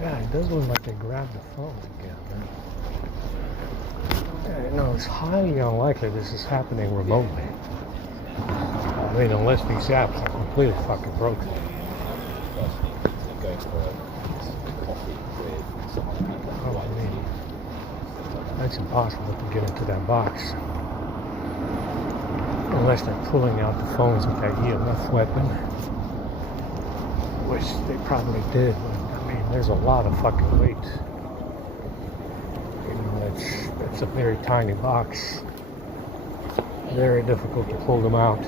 Yeah, it does look like they grabbed the phone together. Yeah, no, it's highly unlikely this is happening remotely. I mean, unless these apps are completely fucking broken. Oh, I mean, that's impossible to get into that box. Unless they're pulling out the phones with that EMF weapon. Which they probably did, but I mean, there's a lot of fucking weight. You know, it's a very tiny box. Very difficult to pull them out.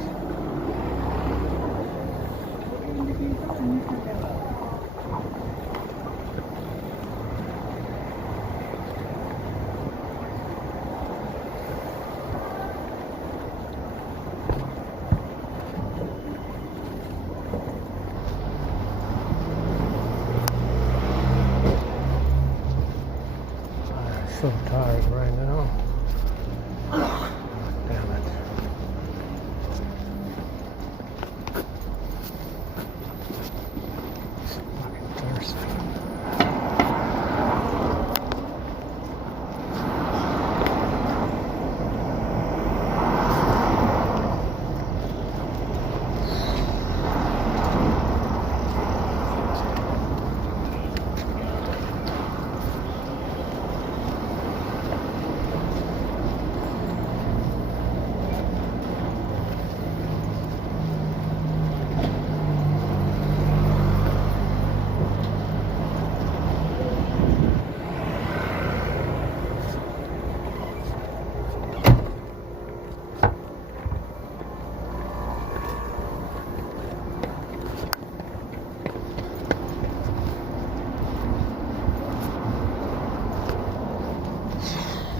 I'm so tired right now. Damn it. So fucking thirsty.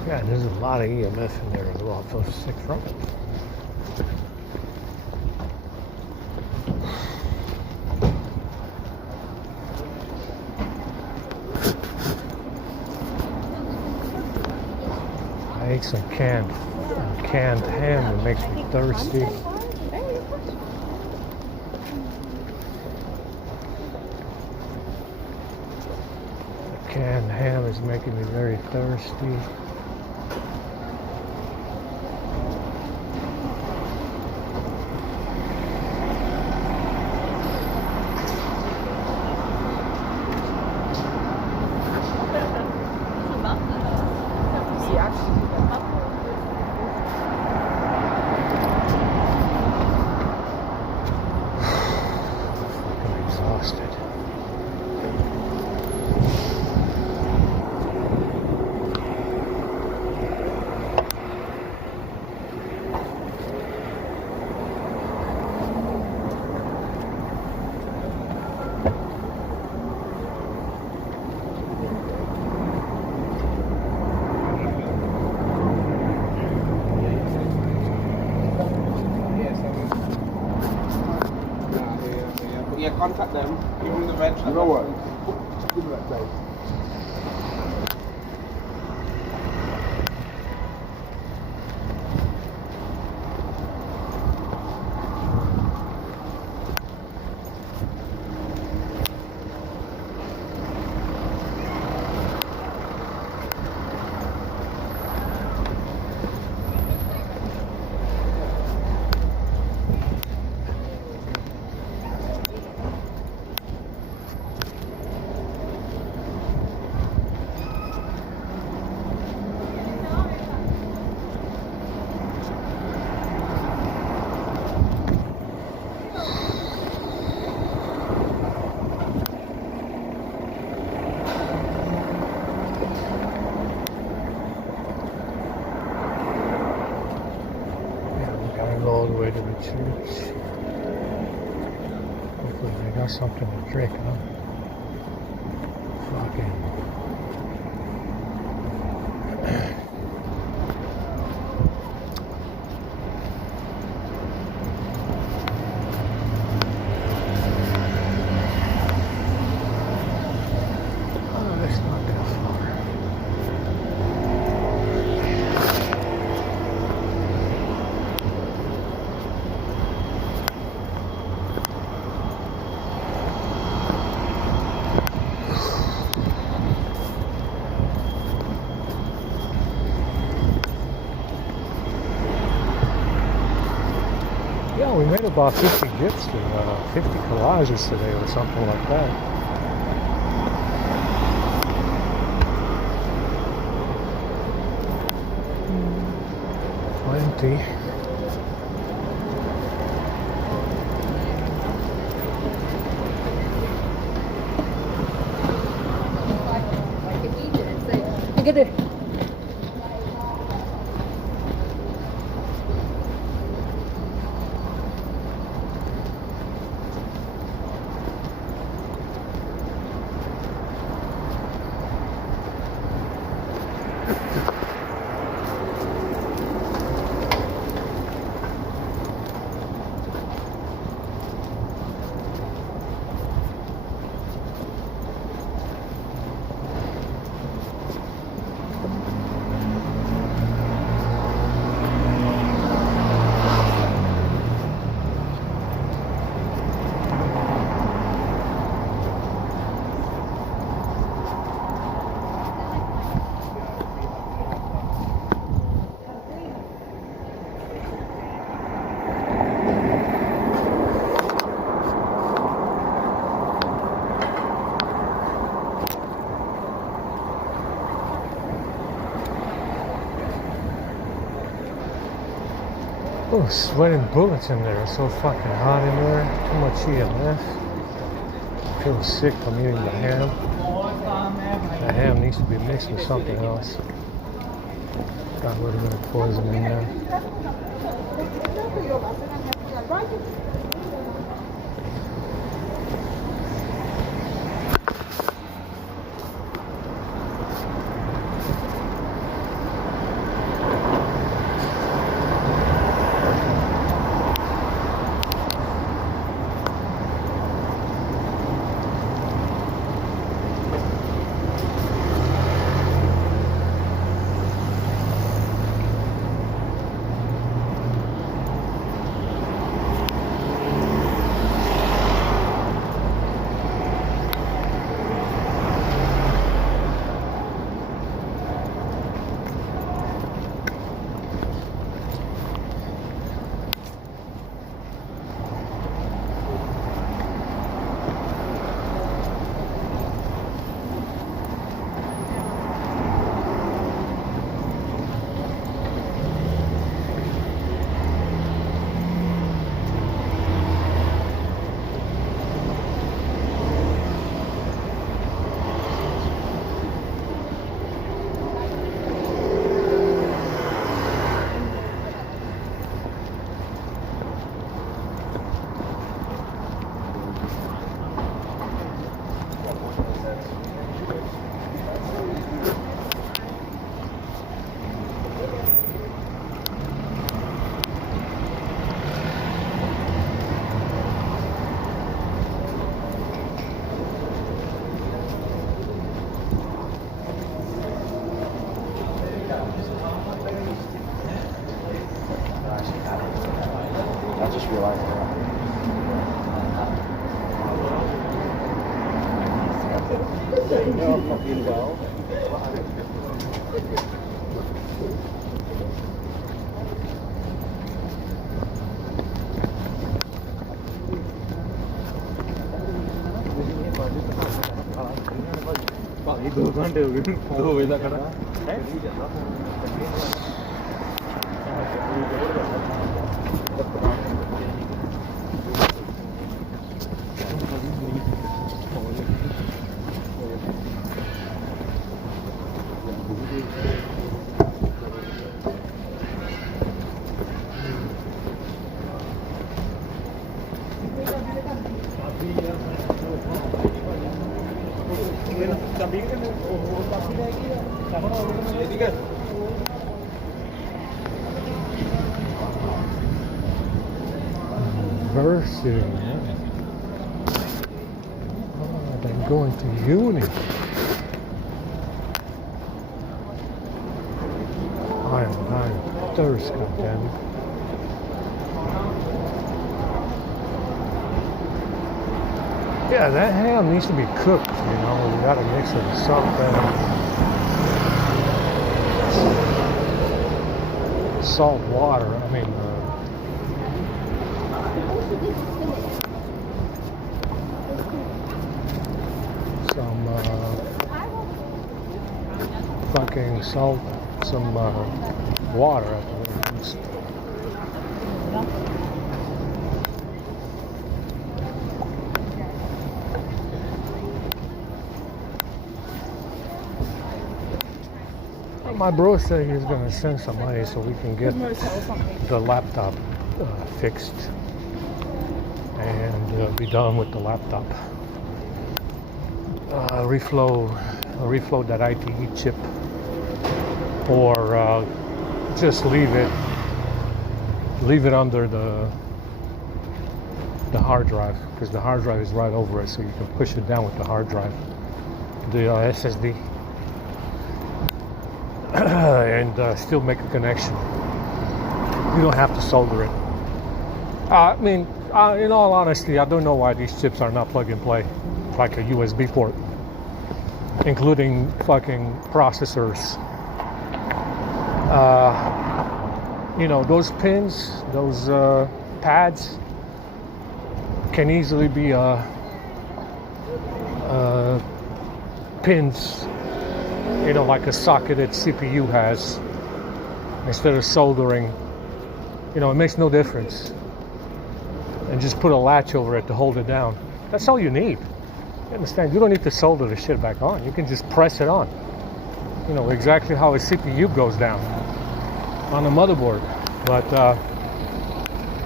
Yeah, there's a lot of EMF in there as well. I feel sick from it. I ate some canned ham. It makes me thirsty. The canned ham is making me very thirsty. Exhausted. Yeah, contact them, give them the red. You know what? Give them that place. All the way to the church. got something to drink, huh? Fucking. Oh, it's not that far. Yeah, we made about 50 dips to 50 collages today or something like that. Plenty. Cái gì? Oh, sweating bullets in there. It's so fucking hot in there. Too much EMF. I feel sick from eating the ham. The ham needs to be mixed with something else. Got a little bit of poison in there. I just realized that. No, I'm not doing well. भाई 2 घंटे हो गए 2 बजे तक खड़ा है I'll be Versing. Oh, I'm going to uni. I am dying of thirst, goddammit. Yeah, that ham needs to be cooked, you know. You gotta mix it with something. Salt water, I mean, some fucking salt, some water at the very least. My bro said he's going to send some money so we can get the laptop fixed and be done with the laptop. Reflow that ITE chip, or just leave it under the hard drive, because the hard drive is right over it, so you can push it down with the hard drive, the SSD. And still make a connection. You don't have to solder it. I mean, in all honesty, I don't know why these chips are not plug and play, like a USB port, including fucking processors. You know, those pins, those pads can easily be pins, you know, like a socketed CPU has, instead of soldering. You know, it makes no difference. And just put a latch over it to hold it down. That's all you need. You understand? You don't need to solder the shit back on. You can just press it on. You know, exactly how a CPU goes down on a motherboard. But,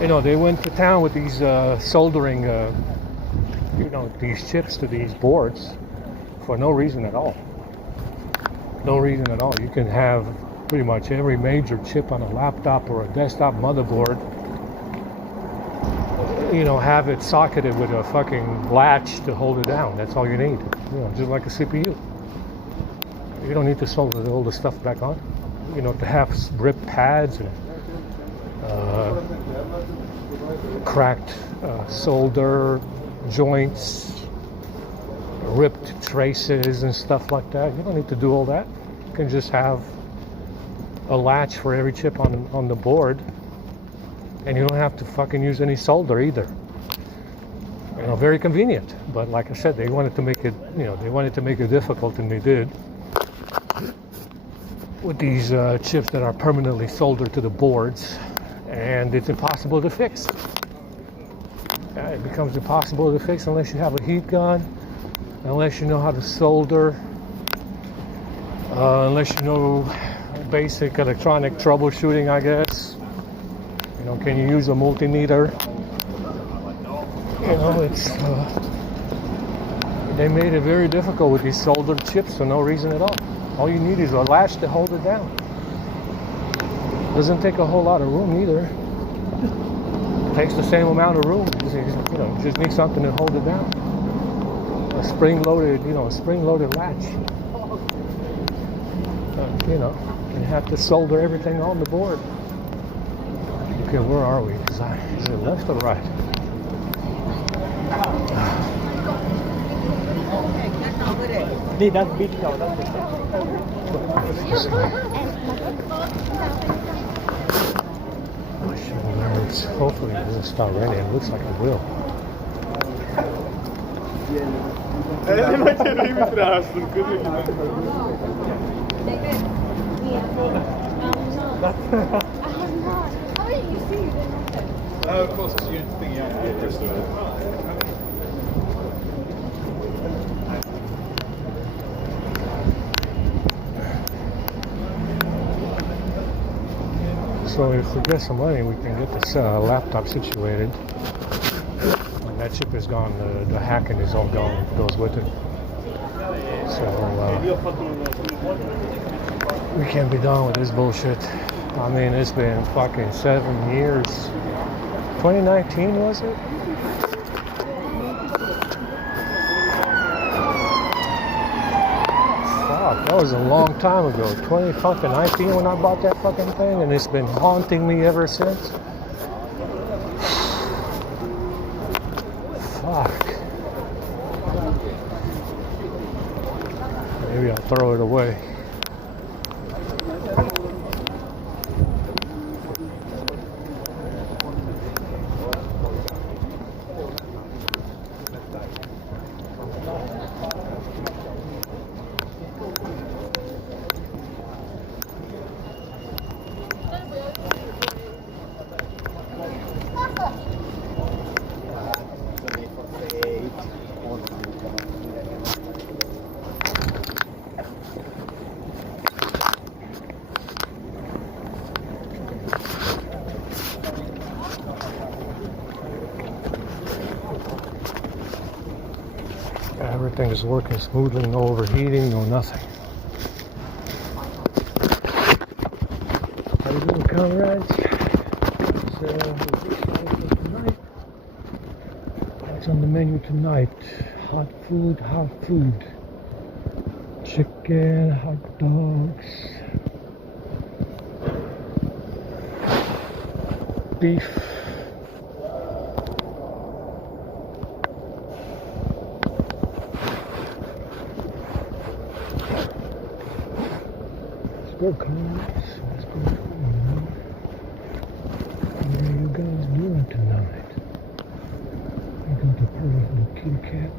you know, they went to town with these soldering, you know, these chips to these boards for no reason at all. No reason at all. You can have pretty much every major chip on a laptop or a desktop motherboard, you know, have it socketed with a fucking latch to hold it down. That's all you need. You know, just like a CPU. You don't need to solder all the stuff back on. You know, to have ripped pads and cracked solder joints, ripped traces and stuff like that. You don't need to do all that. You can just have a latch for every chip on the board, and you don't have to fucking use any solder either. You know, very convenient. But like I said, they wanted to make it, you know, they wanted to make it difficult, and they did with these chips that are permanently soldered to the boards, and it's impossible to fix. It becomes impossible to fix unless you have a heat gun, unless you know how to solder, unless you know basic electronic troubleshooting, I guess. You know, can you use a multimeter? You know, it's they made it very difficult with these soldered chips for no reason at all. All you need is a latch to hold it down. Doesn't take a whole lot of room either. Takes the same amount of room. You know, just need something to hold it down. A spring-loaded, you know, a spring-loaded latch. You know, you have to solder everything on the board. Okay, where are we? Is it left or right? That's beach now. Hopefully it doesn't start raining. It looks like it will. Of course, it's you think So if we get some money, we can get this laptop situated. When that chip is gone, the hacking is all gone. It goes with it. So we can't be done with this bullshit. I mean, it's been fucking 7 years. 2019 was it? Fuck, that was a long time ago. 2019 when I bought that fucking thing, and it's been haunting me ever since. Fuck. Maybe I'll throw it away. Everything is working smoothly, no overheating, no nothing. How you doing, comrades? What's on the menu tonight? Hot food, chicken, hot dogs, beef. Good comrades. What's going on? What are you guys doing tonight? You got the little kitty cat.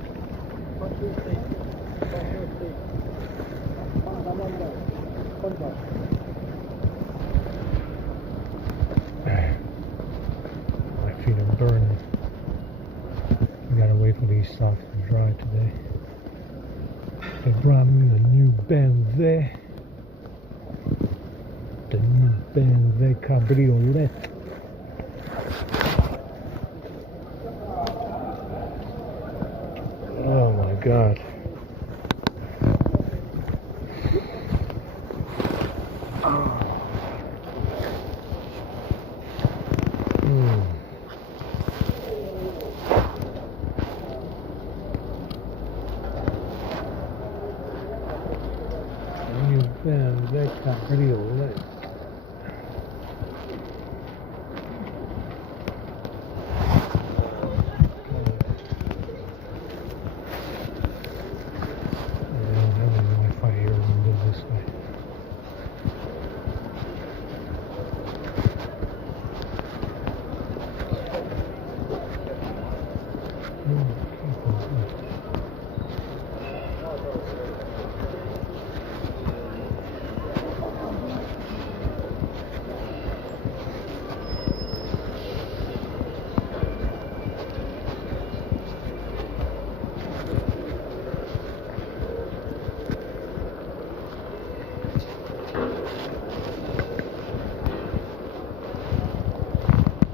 My feet are burning. We gotta wait for these socks to dry today. They brought me a new BMW. The new BMW Cabriolet. Oh my God. New BMW Cabriolet.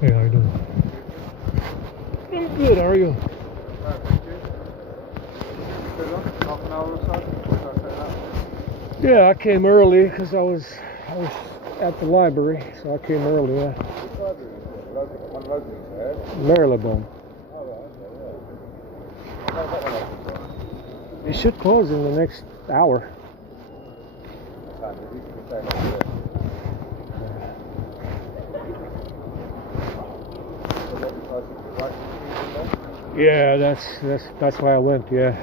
Hey, how you doing? I'm good, how are you? Yeah, I came early because I was at the library, so I came early. Yeah. Marylebone. It should close in the next hour. Yeah, that's why I went. Yeah.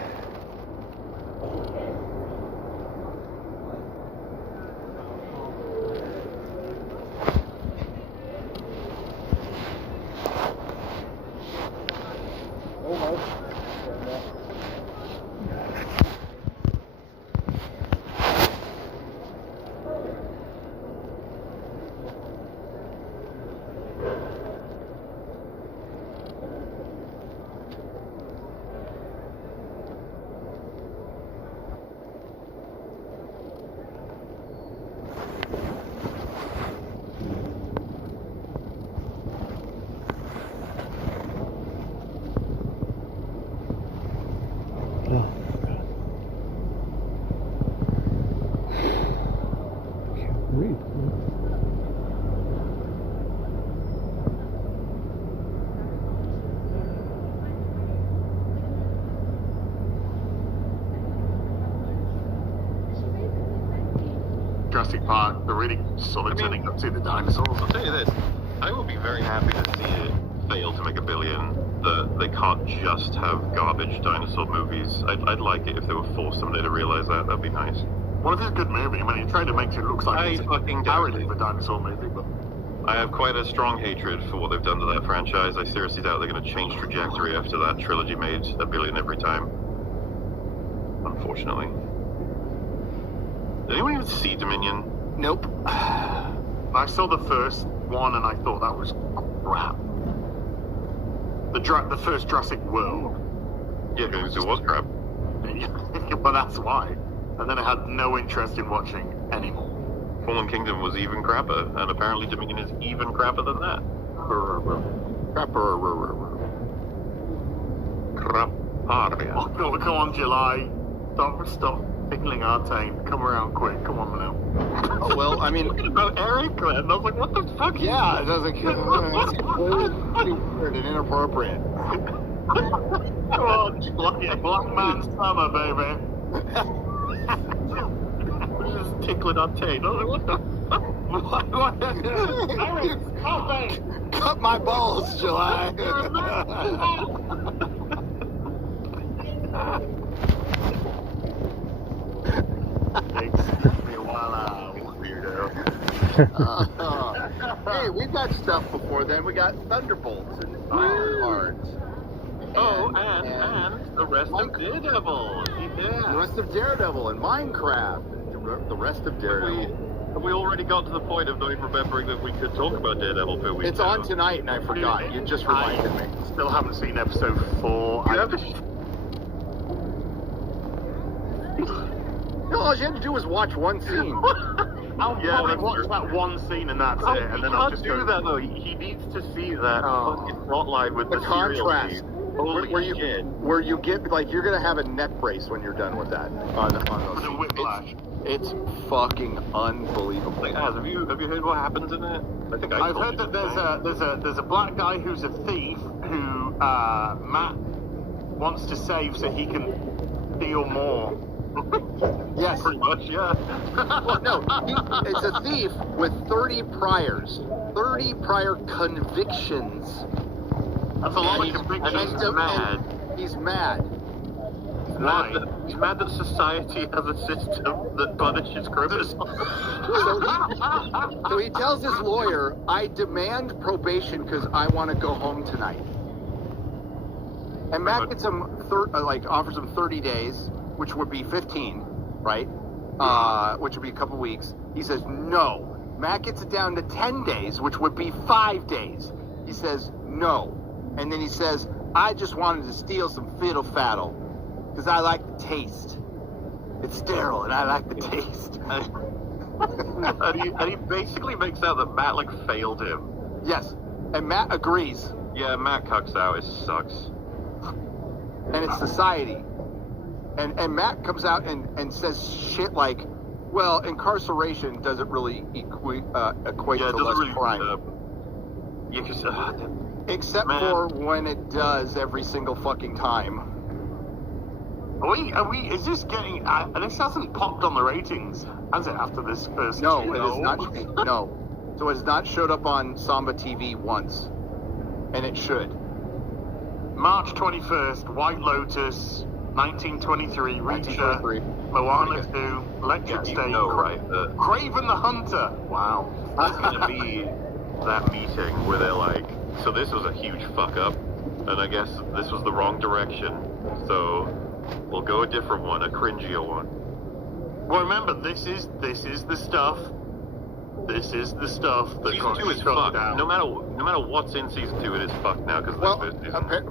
Jurassic Park, they're really sort of turning up to the dinosaurs. I'll tell you this, I would be very happy to see it fail to make $1 billion. That they can't just have garbage dinosaur movies. I'd like it if they were forced someday to realize that. That'd be nice. Well, if it's a good movie, I mean, the trailer makes it look like it's a fucking parody of a dinosaur movie, but... I have quite a strong hatred for what they've done to that franchise. I seriously doubt they're going to change trajectory after that trilogy made $1 billion every time. Unfortunately. Did anyone even see Dominion? Nope. I saw the first one and I thought that was crap. The first Jurassic World. Yeah, because it was crap. But that's why. And then I had no interest in watching anymore. Fallen Kingdom was even crapper, and apparently Dominion is even crapper than that. Craparia. Oh, come on, July. Stop tickling our taint. Come around quick. Come on now. Oh, well, I mean... Talking about Eric, and I was like, what the fuck? Yeah, it doesn't... It's completely weird and inappropriate. Come on, July. Black man summer, baby. Just tickling our taint. I was like, what the fuck? Eric, stop it! Cut my balls, July. Excuse me while I weirdo. Hey, we've got stuff before then. We got Thunderbolts and Cards. Oh, and the rest of Daredevil. Yeah. The rest of Daredevil and Minecraft. The rest of Daredevil. Have we already got to the point of not even remembering that we could talk about Daredevil per week? It's on tonight and I forgot. You just reminded me. Still haven't seen episode 4. All you had to do was watch one scene. I'll probably watch that one scene and that's it. And then I'll just do that though. He needs to see that fucking plot line with the contrast. Holy shit. Where you get, like, you're gonna have a neck brace when you're done with that. On those. the whiplash. It's fucking unbelievable. Like, have you heard what happens in it? I think I've heard that there's a black guy who's a thief who Matt wants to save so he can steal more. Yes. Pretty much, yeah. Well, no, it's a thief with 30 priors. 30 prior convictions. That's a lot of convictions. He's mad. He's mad. He's mad that society has a system that punishes criminals. So he tells his lawyer, I demand probation because I want to go home tonight. And Matt gets him, offers him 30 days, which would be 15, right? Which would be a couple weeks. He says, no. Matt gets it down to 10 days, which would be 5 days. He says, no. And then he says, I just wanted to steal some fiddle faddle because I like the taste. It's sterile and I like the taste. and he basically makes out that Matt, failed him. Yes. And Matt agrees. Yeah, Matt cucks out. It sucks. And it's society. And Matt comes out and says shit like, well, incarceration doesn't really equate to less crime. Except for when it does every single fucking time. Is this getting, this hasn't popped on the ratings, has it, after this first? No, it has not, no. So it has not showed up on Samba TV once. And it should. March 21st, White Lotus, 1923, Reacher, Moana 2, Electric State, Craven the Hunter. Wow. It's going to be that meeting where they're like, so this was a huge fuck up, and I guess this was the wrong direction, so we'll go a different one, a cringier one. Well, remember, this is the stuff. This is the stuff that season 2 is fucked. No matter what's in season 2, it is fucked now because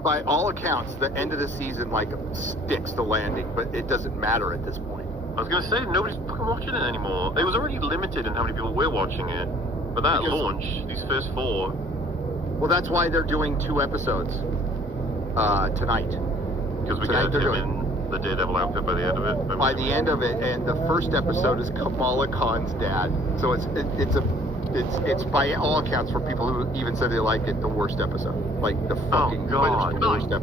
by all accounts, the end of the season sticks the landing, but it doesn't matter at this point. I was gonna say nobody's fucking watching it anymore. It was already limited in how many people were watching it, but that launch, these first 4. Well, that's why they're doing 2 episodes tonight. Because we get him in the Daredevil outfit by the end of it. By the end of it, and the first episode is Kamala Khan's dad. So it's by all accounts, for people who even said they liked it, the worst episode. Like the fucking worst episode.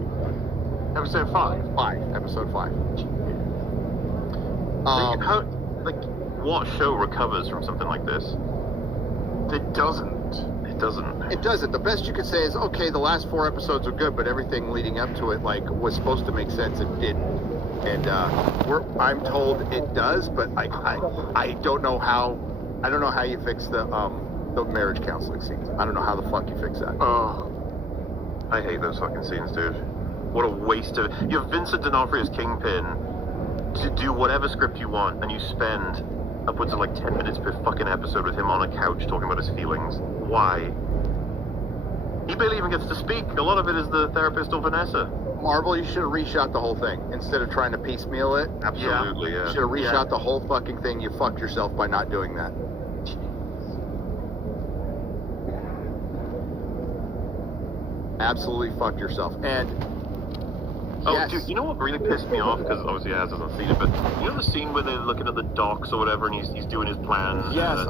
Episode 5. Episode 5. what show recovers from something like this? It doesn't. It doesn't. It doesn't. The best you could say is, okay, the last 4 episodes are good, but everything leading up to it, like, was supposed to make sense and didn't. And I'm told it does, but I don't know how. I don't know how you fix the marriage counseling scenes. I don't know how the fuck you fix that. Oh, I hate those fucking scenes, dude. What a waste of. You have Vincent D'Onofrio's Kingpin to do whatever script you want, and you spend upwards of like 10 minutes per fucking episode with him on a couch talking about his feelings. Why? He barely even gets to speak. A lot of it is the therapist or Vanessa. Marvel, you should have reshot the whole thing instead of trying to piecemeal it. Absolutely, yeah. You should have reshot the whole fucking thing. You fucked yourself by not doing that. Absolutely fucked yourself. And oh, yes. dude, you know what really pissed me off? Because obviously Az hasn't seen it, but you know the scene where they're looking at the docks or whatever, and he's doing his plan. Yes.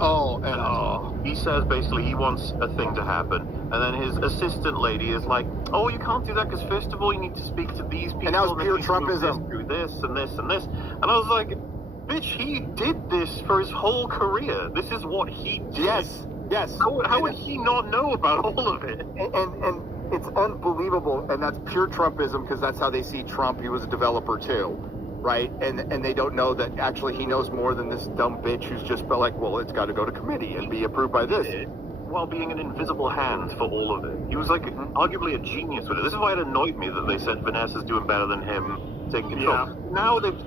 He says basically he wants a thing to happen, and then his assistant lady is like, "Oh, you can't do that because first of all you need to speak to these people, And that was pure you need to move Trumpism. this through this and this and this." And I was like, "Bitch, he did this for his whole career. This is what he did. Yes. How would he not know about all of it?" And it's unbelievable, and that's pure Trumpism because that's how they see Trump. He was a developer too, right? And they don't know that actually he knows more than this dumb bitch who's just been like, well, it's got to go to committee and be approved by this. While being an invisible hand for all of it. He was like arguably a genius with it. This is why it annoyed me that they said Vanessa's doing better than him taking control. Yeah. Now they've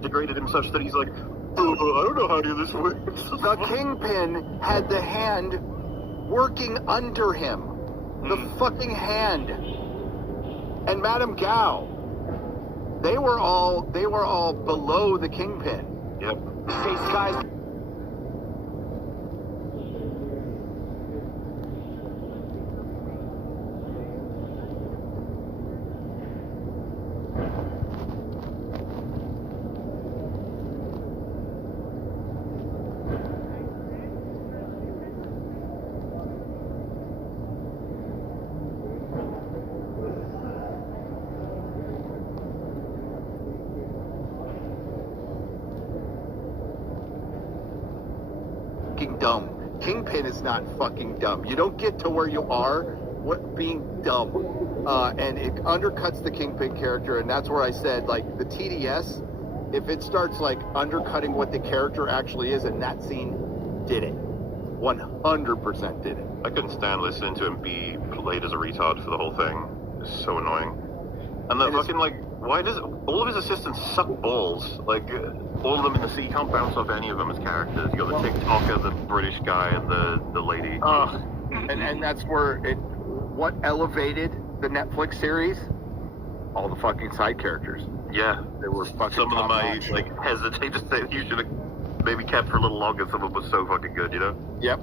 degraded him such that he's like, oh, I don't know how to do this works. The Kingpin had the hand working under him. The fucking hand. And Madame Gao. They were all below the Kingpin. Yep. Face guys. Dumb. Kingpin is not fucking dumb. You don't get to where you are being dumb. And it undercuts the Kingpin character, and that's where I said, like, the TDS, if it starts, like, undercutting what the character actually is, and that scene did it. 100% did it. I couldn't stand listening to him be played as a retard for the whole thing. It's so annoying. And the fucking, like, why does all of his assistants suck balls? Like, all of them in the sea, he can't bounce off any of them as characters. You got the TikToker, the British guy, and the lady. And that's where what elevated the Netflix series? All the fucking side characters. Yeah. They were fucking Some of them I, top-notch. like, hesitate to say you should have maybe kept for a little longer. Some of them were so fucking good, you know? Yep.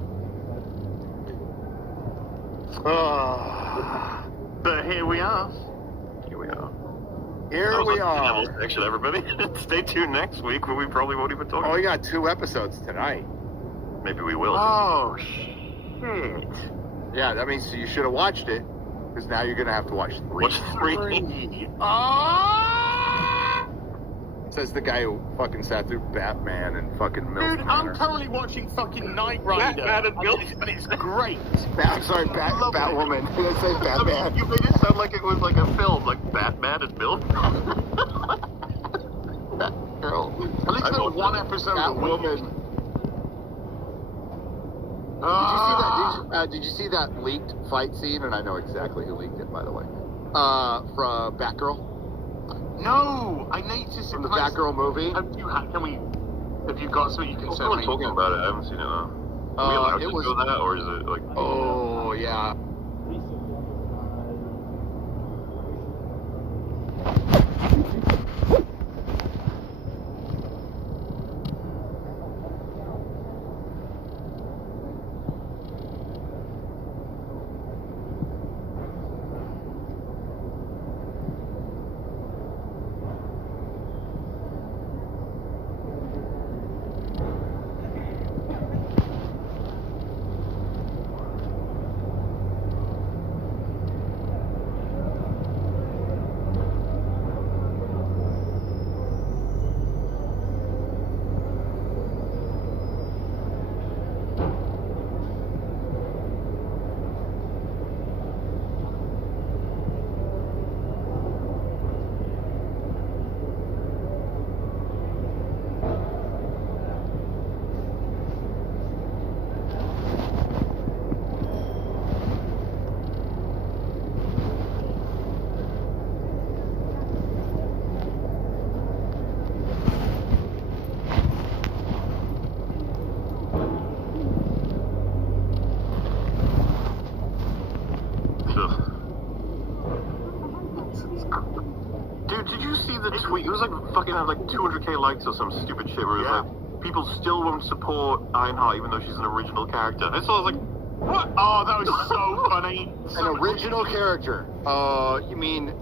But here we are. Here we are. Here That was we a are. devil section, everybody. Stay tuned next week where we probably won't even talk Oh, about we it. got 2 episodes tonight. Maybe we will. Oh, shit. Yeah, that means you should have watched it, because now you're gonna have to watch 3. Watch 3. Says the guy who fucking sat through Batman and fucking Milf Dude, Manor. I'm currently watching fucking Knight Rider. Batman and Milf. And it's great. I'm sorry, Batwoman. Did I say Batman? You made it sound like it was like a film, like Batman and Bill. Girl. At least there's one episode a week. Batwoman. Did you see that leaked fight scene? And I know exactly who leaked it, by the way. From Batgirl. No, I need to see From the Batgirl movie. Have you got something you can send Someone me? talking about it. I haven't seen it though. Are we allowed it to was- do that, or is it like? Oh, yeah. Dude, did you see the tweet? It was like fucking had like 200k likes or some stupid shit where it was like, people still won't support Ironheart even though she's an original character. And so I was like, what? Oh, that was so funny. An original character. You mean...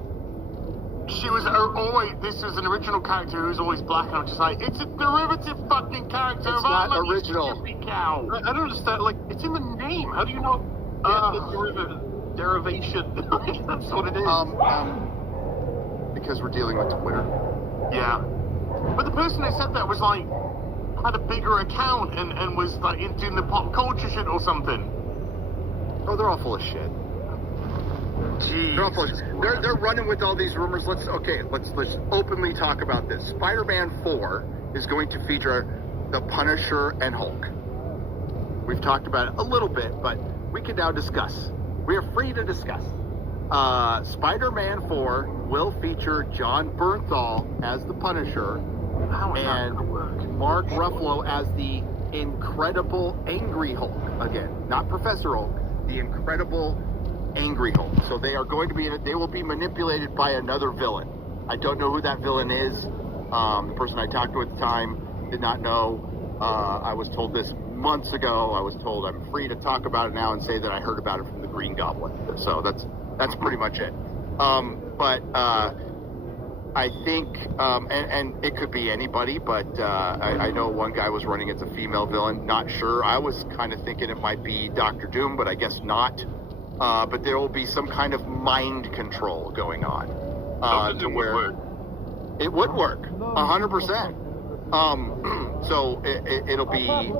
She was always, this was an original character who was always black, and I'm just like, it's a derivative fucking character It's of not Iron Man, original. you stupid cow. I don't understand. Like, it's in the name. How do you not get the derivation? That's what it is. Because we're dealing with Twitter. Yeah. But the person who said that was like, had a bigger account and was like doing the pop culture shit or something. Oh, they're all full of shit. Jeez. They're all full of shit. They're running with all these rumors. Let's openly talk about this. Spider-Man 4 is going to feature the Punisher and Hulk. We've talked about it a little bit, but we can now discuss. We are free to discuss. Spider-Man 4 will feature John Bernthal as the Punisher and Mark Ruffalo as the Incredible Angry Hulk. Again, not Professor Hulk, the Incredible Angry Hulk. So they are going to be in it. They will be manipulated by another villain. I don't know who that villain is. The person I talked to at the time did not know. I was told this months ago. I was told I'm free to talk about it now and say that I heard about it from the Green Goblin. So that's pretty much it. But I think, and it could be anybody, but I know one guy was running as a female villain. Not sure. I was kind of thinking it might be Dr. Doom, but I guess not. But there will be some kind of mind control going on. To where it would work, 100%. So it'll be, and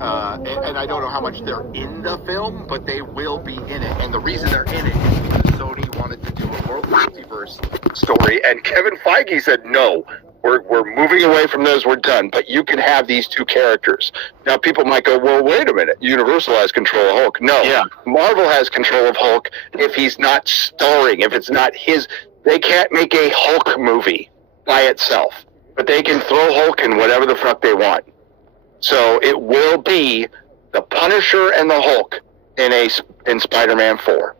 I don't know how much they're in the film, but they will be in it. And the reason they're in it is because Sony wanted to do a world multiverse story, and Kevin Feige said, no, we're moving away from those, we're done, but you can have these two characters. Now people might go, well, wait a minute, Universal has control of Hulk. No, Marvel has control of Hulk if he's not starring, if it's not his. They can't make a Hulk movie by itself, but they can throw Hulk in whatever the fuck they want. So it will be the Punisher and the Hulk in Spider-Man 4.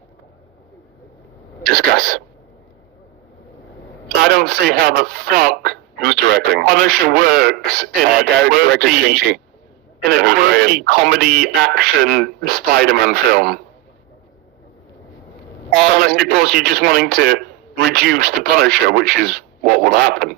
Discuss. I don't see how the fuck Who's directing? Punisher works in Guy a who directed quirky, Shang-Chi. in a quirky comedy action Spider-Man film. Unless, of course, you're just wanting to reduce the Punisher, which is what will happen.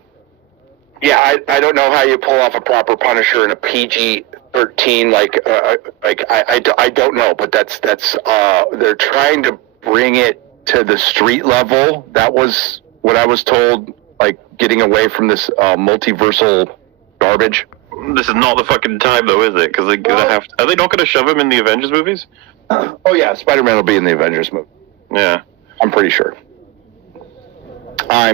Yeah, I don't know how you pull off a proper Punisher in a PG-13. I don't know, but that's they're trying to bring it to the street level. That was what I was told. Like getting away from this multiversal garbage. This is not the fucking time, though, is it? Because they're gonna have. Are they not going to shove him in the Avengers movies? Oh yeah, Spider-Man will be in the Avengers movie. Yeah, I'm pretty sure. I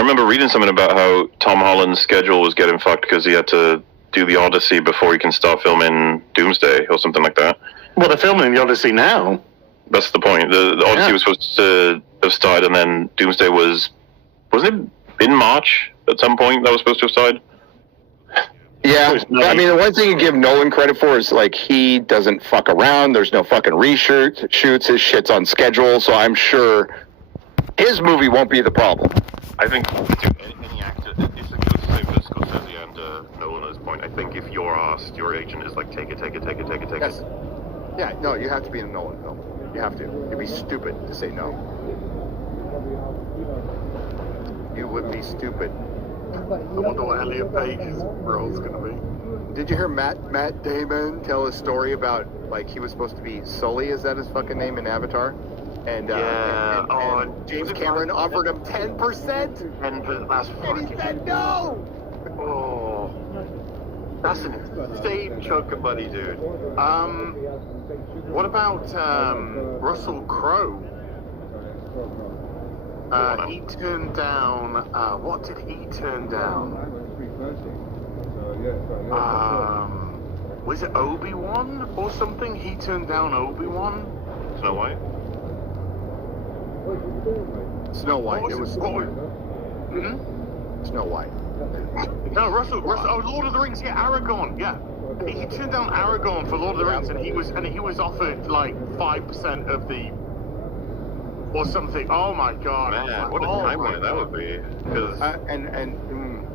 remember reading something about how Tom Holland's schedule was getting fucked because he had to do the Odyssey before he can start filming Doomsday or something like that. Well, they're filming the Odyssey now. That's the point. The Odyssey was supposed to have started, and then Doomsday wasn't it in March at some point that was supposed to have started? Yeah, I mean, the one thing you give Nolan credit for is, like, he doesn't fuck around. There's no fucking reshoots. His shit's on schedule, so I'm sure his movie won't be the problem. I think any actor, it's the same for Scorsese and Nolan at this point. I think if you're asked, your agent is like, take it. Yes. Yeah, no, you have to be in a Nolan film. You have to. You'd be stupid to say no. You would be stupid. I wonder what Elliot Page's role's going to be. Did you hear Matt Damon tell a story about, like, he was supposed to be Sully, is that his fucking name in Avatar? And, and James Cameron offered him 10%. And that's And he said no! Oh, that's an insane chunk of money, dude. What about Russell Crowe? He turned down. What did he turn down? Was it Obi-Wan or something? He turned down Obi-Wan. Snow White? Snow White. What It was Snow White. No, Russell. Oh, Lord of the Rings. Yeah, Aragorn. Yeah, he turned down Aragorn for Lord of the Rings, and he was offered like 5% of the or something. Oh my god! Man, what a Oh my timeline that would be. Because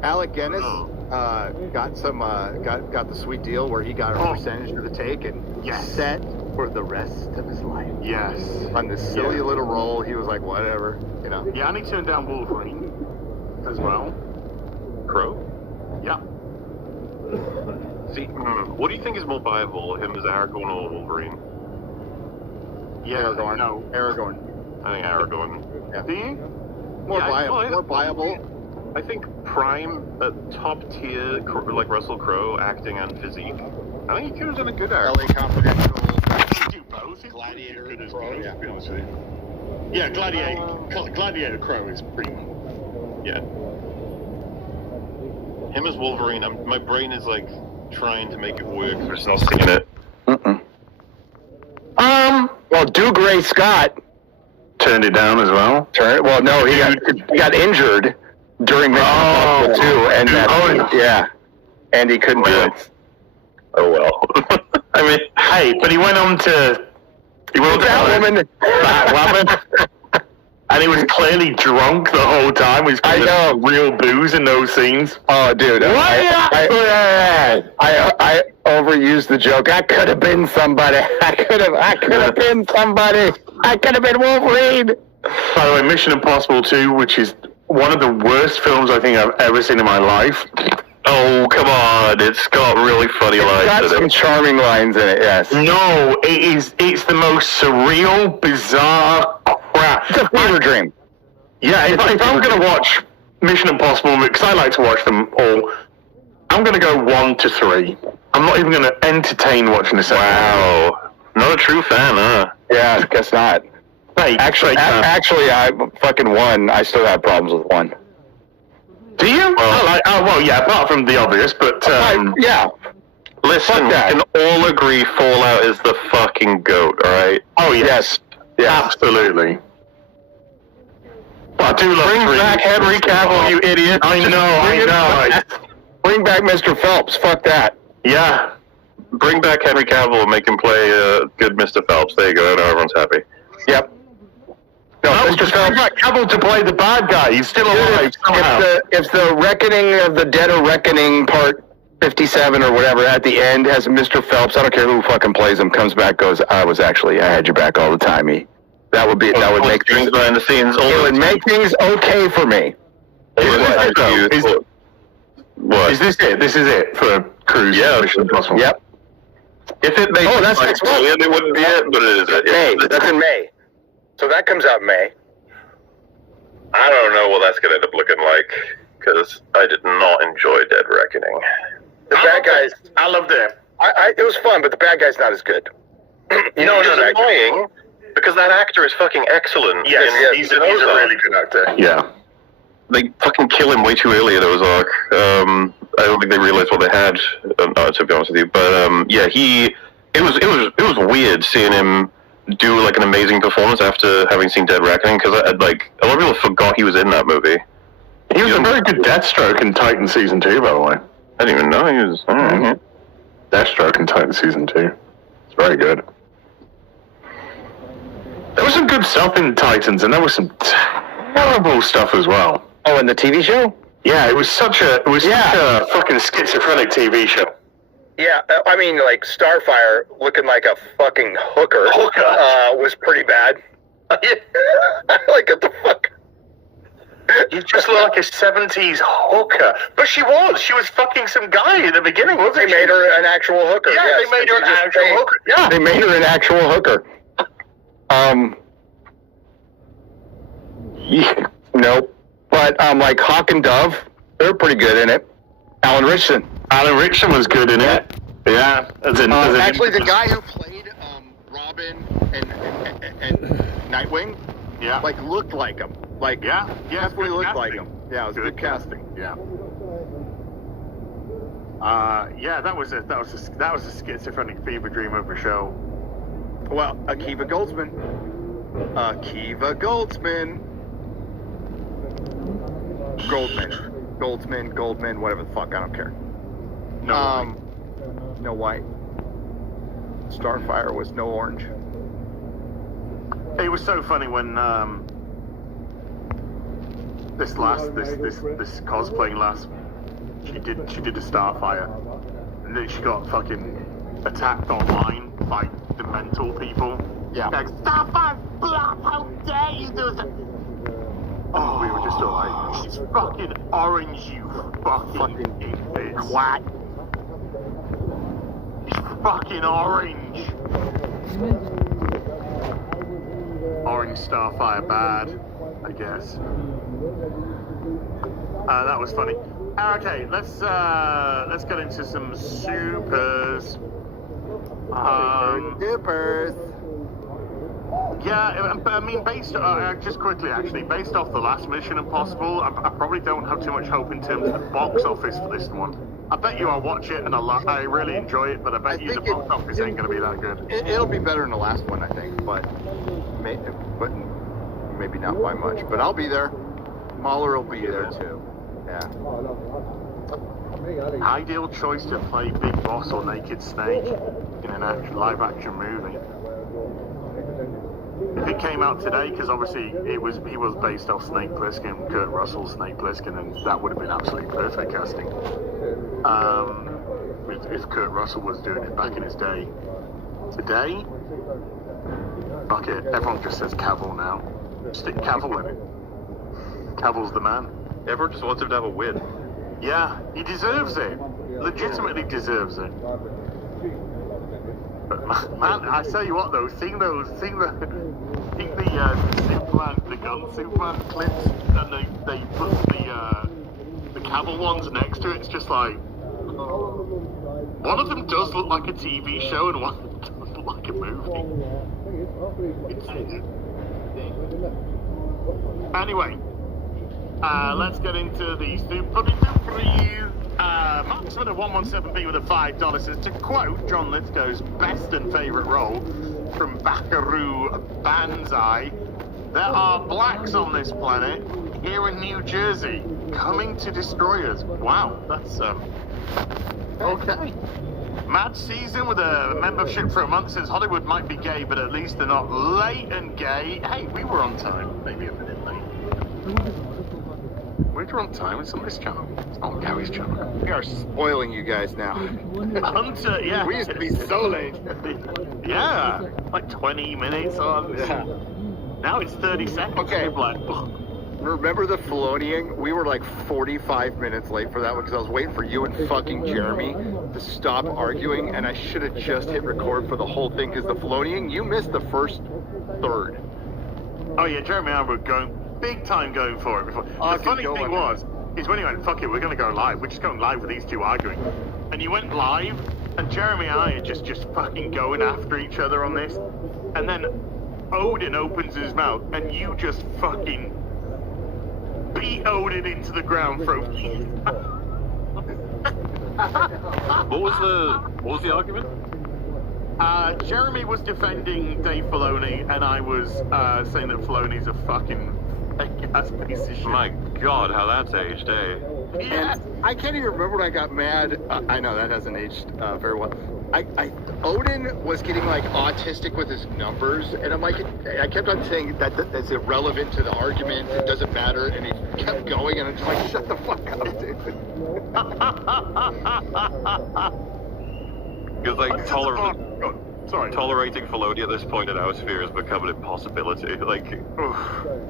Alec Guinness Oh. got the sweet deal where he got a Oh. percentage for the take and Yes. set for the rest of his life. yes, On this silly little role, he was like, whatever, you know. yeah, and he turned down Wolverine as well. Crow. Yeah. See, what do you think is more viable, him as Aragorn or Wolverine? Yeah. Aragorn. No. Aragorn. I think Aragorn. Do you? More Yeah, viable. well, More viable. I think prime, top tier, like Russell Crowe, acting and physique. I think he could have done a good LA Aragorn. Confidential. You do both. Gladiator. Good as Crow, gold, yeah. to be honest with you. Yeah, Gladiator Crow is primo. Yeah. Him as Wolverine, my brain is like trying to make it work, so it's not seeing it. Well, Dougray Scott Turned it down as well. Well, no, he got injured during Mission Impossible 2, and and he couldn't do it. Oh well. I mean, Hey, but he went on to Batwoman. And he was clearly drunk the whole time. He was I know. Real booze in those scenes. Oh, dude. I overused the joke. I could have been somebody. I could have been somebody. I could have been Wolverine. By the way, Mission Impossible 2, which is one of the worst films I think I've ever seen in my life. oh come on! It's got really funny lines. Got some charming lines in it, yes. No, it's the most surreal, bizarre crap. It's a fever dream. Yeah, if I'm going to watch Mission Impossible, because I like to watch them all, I'm going to go 1 to 3. I'm not even going to entertain watching the second. Wow, not a true fan, huh? Yeah, I guess not. Hey, actually, I fucking 1. I still have problems with 1. Do you? Well, yeah, apart from the obvious, but yeah. Listen, we can all agree Fallout is the fucking GOAT, alright? Oh, yes. Absolutely. I do love Bring back Henry Cavill, you idiot. I know. Bring back Mr. Phelps. Fuck that. Yeah. Bring back Henry Cavill and make him play good Mr. Phelps. There you go, now everyone's happy. Yep. No, Mr. Phelps. Cavill to play the bad guy. He's still alive somehow. If the Reckoning of the Dead of Reckoning part 57 or whatever at the end has Mr. Phelps, I don't care who fucking plays him, comes back, goes, I had your back all the time. That would make things behind the scenes. It would make things okay for me. What? Is this it? This is it for Cruise? Yeah, Mission Impossible. Yep. If it makes that's next month. It wouldn't be it, but it is it. May. That's in May. So that comes out in May. I don't know what that's going to end up looking like, because I did not enjoy Dead Reckoning. The bad guys. I loved it. It was fun, but the bad guy's not as good. No, it's annoying, because that actor is fucking excellent. Yes, he's a really good actor. Yeah. They fucking kill him way too early at Ozark. I don't think they realized what they had, to be honest with you. But yeah, it was weird seeing him do like an amazing performance after having seen Dead Reckoning, because a lot of people forgot he was in that movie. He was a very good Deathstroke in Titan Season 2, by the way. I didn't even know he was. Right. Deathstroke in Titan Season 2. It's very good. There was some good stuff in Titans, and there was some terrible stuff as well. Oh, in the TV show? Yeah, it was such a fucking schizophrenic TV show. Yeah, I mean, like Starfire looking like a fucking hooker was pretty bad. Like, what the fuck? You just look like a 70s hooker. But she was fucking some guy in the beginning, wasn't she? They made her an actual hooker. Yeah, yes, they made her an actual hooker. Yeah, they made her an actual hooker. Yeah, nope. But like Hawk and Dove, they're pretty good in it. Alan Ritchson was good in it. Yeah. Actually, the guy who played Robin and Nightwing, like looked like him. Like definitely looked like him. Yeah, it was good casting. Yeah. Yeah, that was a schizophrenic fever dream of a show. Well, Akiva Goldsman. Goldman, whatever the fuck, I don't care. No white. Starfire was no orange. It was so funny when this cosplaying lass, she did a Starfire, and then she got fucking attacked online by the mental people. Yeah. Like, Starfire Black, how dare you do that? Oh, we were just all like, she's fucking orange, you fucking idiot. Quack. She's fucking orange. Orange Starfire bad, I guess. That was funny. Okay, let's get into some supers. Supers. Yeah, I mean, just quickly actually, based off the last Mission Impossible, I probably don't have too much hope in terms of the box office for this one. I bet you I'll watch it and I really enjoy it, but I bet you the box office ain't going to be that good. It'll be better than the last one, I think, but maybe not by much. But I'll be there. Mahler will be there too. Yeah. Ideal choice to play Big Boss or Naked Snake in an live-action movie. If it came out today, because obviously he was based off Snake Plissken, Kurt Russell's Snake Plissken, and that would have been absolutely perfect casting. If Kurt Russell was doing it back in his day. Today, fuck it, everyone just says Cavill now. Stick Cavill in it. Cavill's the man. Everyone just wants him to have a win. Yeah, he deserves it. Legitimately deserves it. But man, I tell you what though, seeing the Superman clips, and they put the Cavill ones next to it, it's just like, one of them does look like a TV show and one does look like a movie. Anyway, let's get into the Super Review. Marksman of 117B with a $5 says, to quote John Lithgow's best and favourite role from Buckaroo Banzai, there are blacks on this planet here in New Jersey coming to destroy us. Wow, that's okay. Mad Season with a membership for a month says Hollywood might be gay, but at least they're not late and gay. Hey, we were on time, maybe a minute late. We're on time, it's on this channel. It's not on Gary's channel. We are spoiling you guys now. Hunter, yeah. We used to be so late. Yeah, like 20 minutes on. Yeah. Now it's 30 seconds. Okay. Like, Remember the Feloniing? We were like 45 minutes late for that one because I was waiting for you and fucking Jeremy to stop arguing, and I should have just hit record for the whole thing because the Feloniing, you missed the first third. oh yeah, Jeremy and I were going big time going for it before. The funny thing is when you went, fuck it, we're going to go live. We're just going live with these two arguing. And you went live, and Jeremy and I are just fucking going after each other on this. And then Odin opens his mouth, and you just fucking beat Odin into the ground for What was the argument? Jeremy was defending Dave Filoni, and I was saying that Filoni's a fucking ass piece of shit. My God, how that's aged, eh? Yeah. And I can't even remember when I got mad. I know that hasn't aged very well. Odin was getting like autistic with his numbers, and I'm like, I kept on saying that that's irrelevant to the argument. It doesn't matter, and he kept going, and I'm just like, shut the fuck up, dude. Because like tolerating Filoni at this point in our sphere has become an impossibility. Like,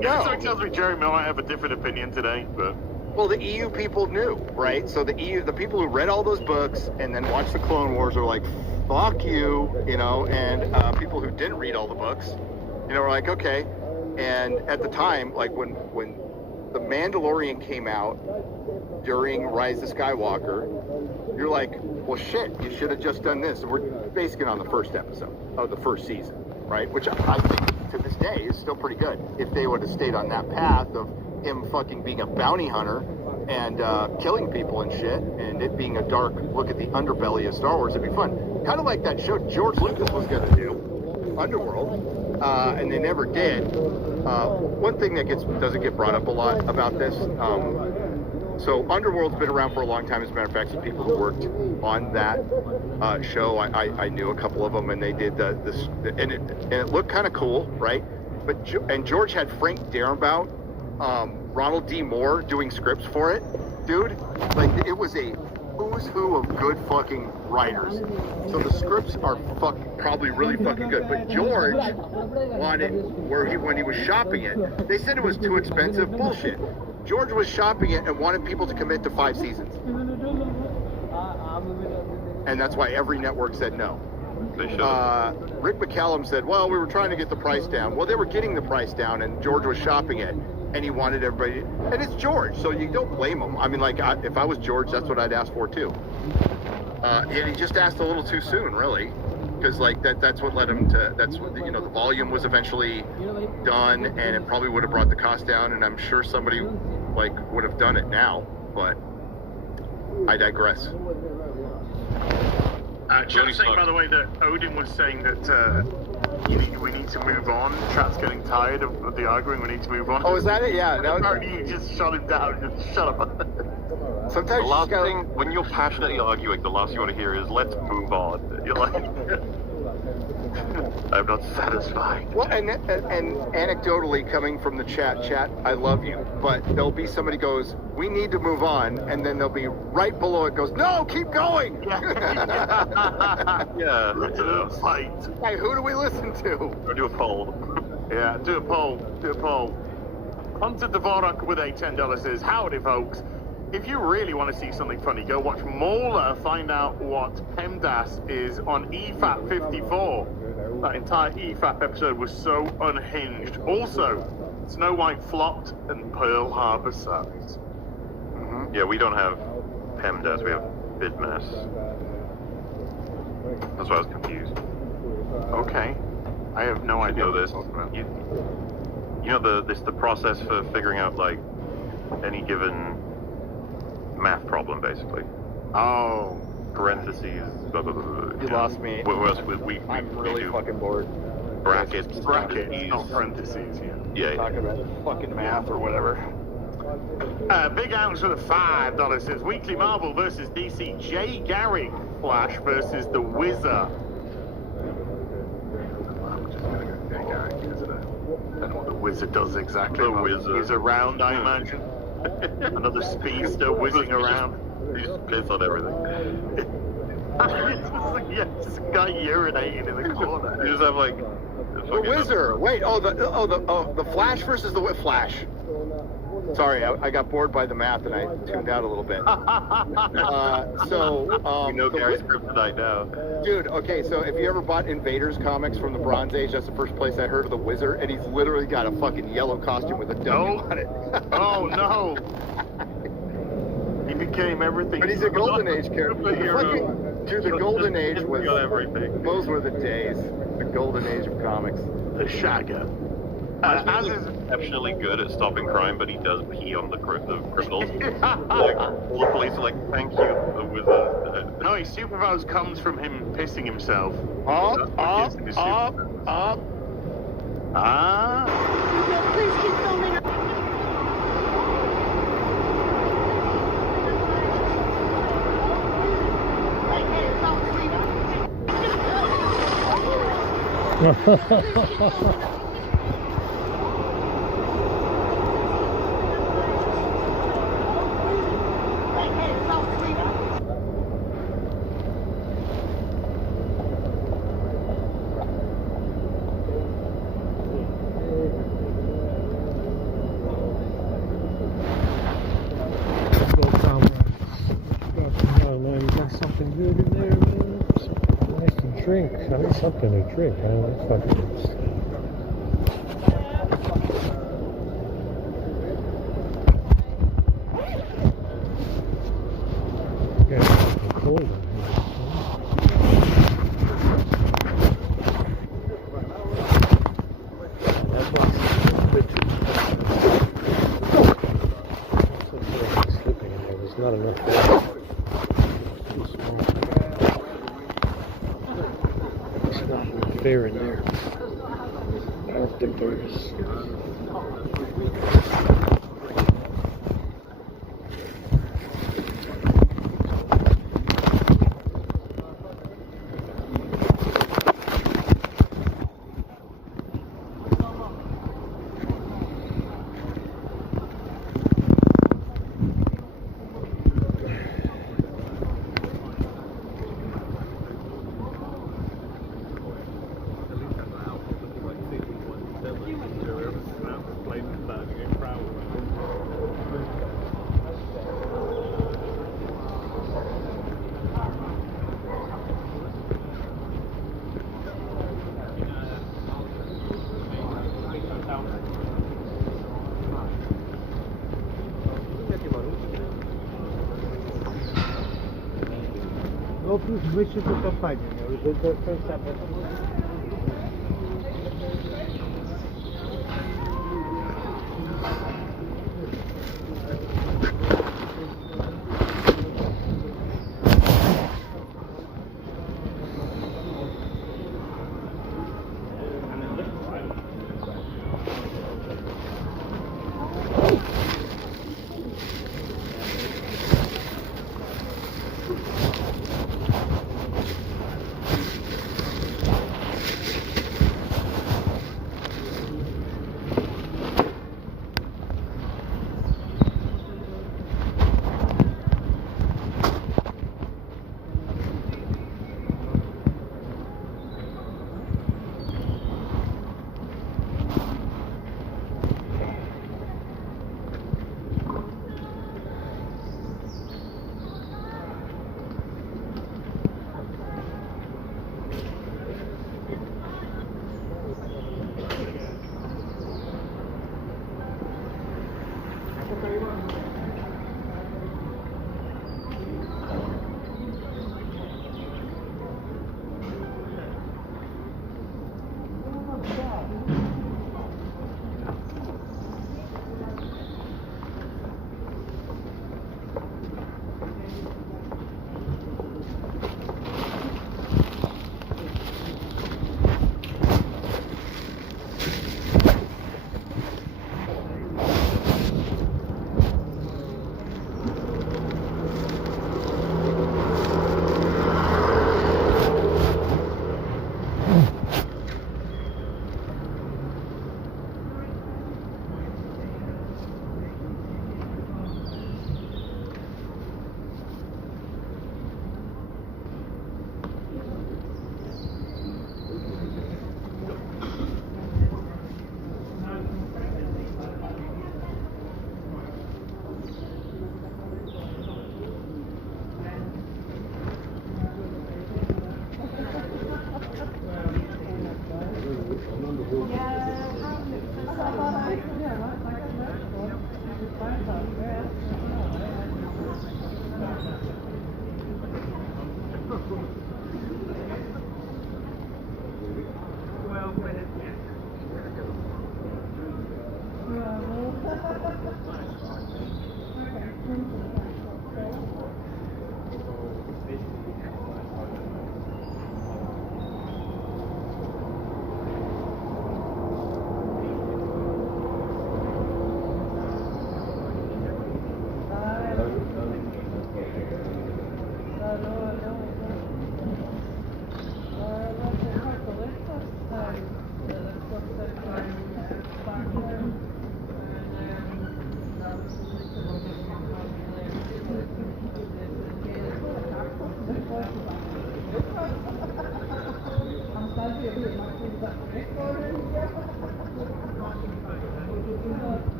Yeah, so it tells me Jeremy might have a different opinion today, but. Well, the EU people knew, right? So the people who read all those books and then watched the Clone Wars are like, fuck you, you know, and people who didn't read all the books, you know, were like, okay. And at the time, like when The Mandalorian came out during Rise of Skywalker, you're like, well, shit, you should have just done this. And we're basing it on the first episode of the first season, right? Which I think to this day is still pretty good. If they would have stayed on that path of him fucking being a bounty hunter and killing people and shit, and it being a dark look at the underbelly of Star Wars, it'd be fun. Kind of like that show George Lucas was going to do, Underworld, and they never did. One thing that doesn't get brought up a lot about this, so Underworld's been around for a long time. As a matter of fact, some people who worked on that show, I knew a couple of them, and they did this, and it looked kind of cool, right? and George had Frank Darabont, Ronald D. Moore doing scripts for it, dude. Like, it was a who's who of good fucking writers. So the scripts are probably really fucking good. But George wanted when he was shopping it, they said it was too expensive. Bullshit. George was shopping it and wanted people to commit to 5 seasons. And that's why every network said no. Rick McCallum said, well, we were trying to get the price down. Well, they were getting the price down, and George was shopping it, and he wanted everybody. And it's George, so you don't blame him. I mean, like, if I was George, that's what I'd ask for, too. And he just asked a little too soon, really. Because, like, that's what led him to, that's what, the volume was eventually done, and it probably would have brought the cost down, and I'm sure somebody, like, would have done it now, but I digress. Just saying, by the way, that Odin was saying that we need to move on. Chat's getting tired of the arguing. We need to move on. Oh, is that it? Yeah. You just shut him down. Just shut up. Sometimes the last thing, when you're passionately arguing, the last you want to hear is, let's move on. You're like, I'm not satisfied. Well, and anecdotally, coming from the chat, I love you, but there'll be somebody goes, we need to move on, and then there'll be right below it goes, no, keep going. Yeah. It's a fight. Hey, who do we listen to? Or do a poll. Yeah, do a poll. Hunter Dvorak with a $10 says, howdy, folks. If you really want to see something funny, go watch Mauler find out what PEMDAS is on EFAP 54. That entire EFAP episode was so unhinged. Also, Snow White flopped and Pearl Harbor sucks. Yeah, we don't have PEMDAS, we have BidMass. That's why I was confused. Okay. I have no idea this. You know the process for figuring out, like, any given math problem, basically. Oh. Parentheses, blah, blah, blah, blah. You lost me. I'm really fucking bored. Brackets, not parentheses, yeah. Talking about fucking math or whatever. Big Alex with a $5 says, weekly Marvel versus DC, Jay Garrick Flash versus the Wizard. I'm just gonna go Jay Garrick because I don't know what the Wizard does exactly. The Wizard. He's around, I imagine. Another speedster whizzing around. He just piss on everything. It's just a guy urinating in the corner. You just have, like, The Wizard. Wait. The Flash versus the Flash. Sorry, I got bored by the math and I tuned out a little bit. You know Gary's kryptonite now. Dude, okay, so if you ever bought Invaders comics from the Bronze Age, that's the first place I heard of the Wizard, and he's literally got a fucking yellow costume with a W on it. Oh, no. He became everything. But he's a Golden Age character. The Golden Age was everything. Those were the days. The Golden Age of comics. The Shagger. As is exceptionally good at stopping crime, but he does pee on the criminals. Like, all the police are like, thank you, the Wizard. No, his superpowers comes from him pissing himself. Up. Please keep filming. Something good in there, man. Something nice to drink. I need something to drink. I don't know what fucking it is. Yeah, it's fucking cold in here. That box is a bit too sleeping in there. There's not enough there. Fair in there. I don't think there is. No, plus wyższy to kampanię miał, że to same.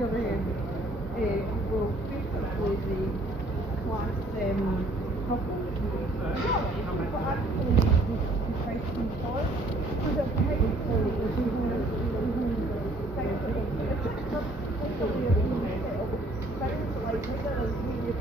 will basically the class problem. But actually, the pricing for it, so that technically it's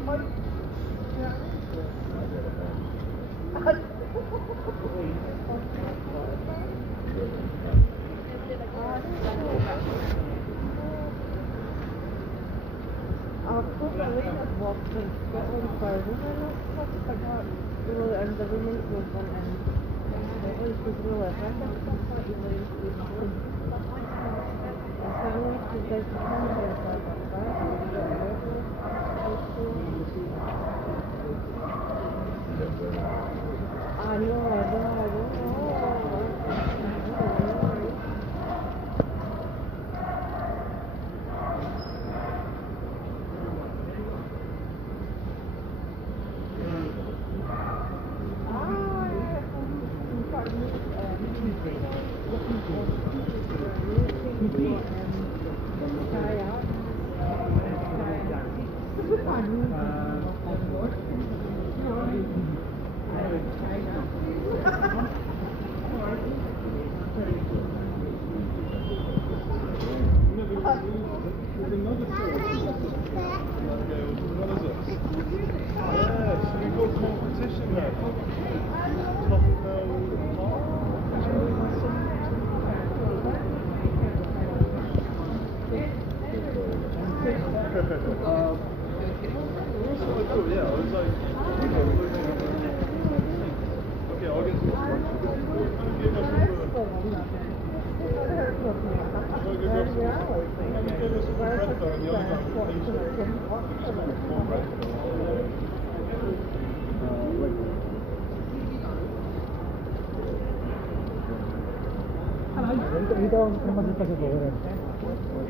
I've probably walked in Scotland for a woman or stuff like that. And the women was one in Scotland was really horrific stuff like really I think there's I know.